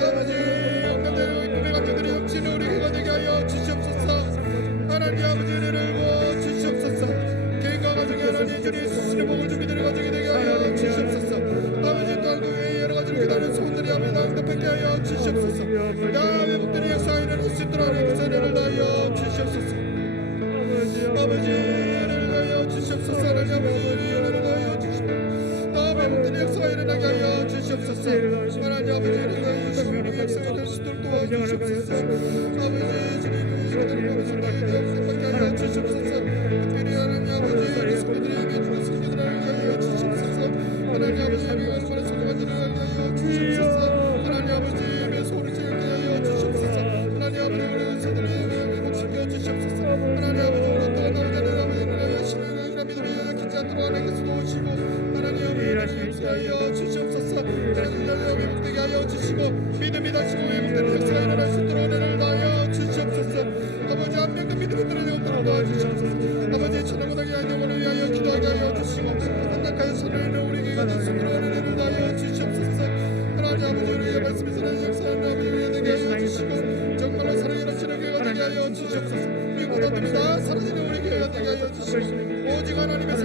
아버지 응답되는 기쁨의 감정들이 넘치는 우리 교회가 되게 하여 주시옵소서. 하나님 아버지 은혜를 부어 주시옵소서. 개인과 가정의 하나님 주님 수신의 복을 준비되는 가정이 되게 하여 주시옵소서. 아버지 또한 그 외에 여러 가지를 기다리는 소원들이 아버지 다 응답하게 하여 주시옵소서. 다 회복되는 역사가 일어날 수 있도록 하나님 선례를 다하여 주시옵소서. 아버지 은혜를 다하여 주시옵소서. 하나님 아버지 은혜를 다하여 주시옵소서. 다 회복되는 역사가 일어나게 하여 주시옵소서. 하나님 아버지 은혜를 다하여 주시옵소서. 역사가 일어날 수 있도록 도와주시옵소서. 아버지 주님의 기다리는 성도들이 응답받게 하여 주시옵소서. 특별히 하나님 아버지 우리 성도들이 예배해주는 성도들을 하여 주시옵소서. 하나님 아버지 우리가 얼마나 소중한지를 하여 주시옵소서. 하나님 아버지 예배 소원을 지게 하여 주시옵소서. 하나님 아버지 우리 성도들의 예배를 회복시켜 주시옵소서. 하나님 아버지 우리 또한 나오자는 아버지를 하여 신뢰를 믿음이 기지 않도록 하나님께서 도우시고 하나님 아버지 하여 주시옵소서. 하나님 회복되게 하여 주시고 믿음이 다시고 회복되는 역사가 일어날 수 있도록 은혜를 다하여 주시옵소서. 아버지 한 명도 믿음이 떨어지도록 도와주시옵소서. 아버지 천하무당의 안녕을 위하여 기도하게 하여 주시고 생각하여 선을 우리 교회가 될 수 있도록 은혜를 다하여 주시옵소서. 하나님 아버지 우리의 말씀이 살아있는 역사를 아버지 우리에 되게 하여 주시고 정말로 사랑이 넘치는 교회가 되게 하여 주시옵소서. 미국보다 듭니다 사라지는 우리 교회가 되게 하여 주시고 오직 하나님의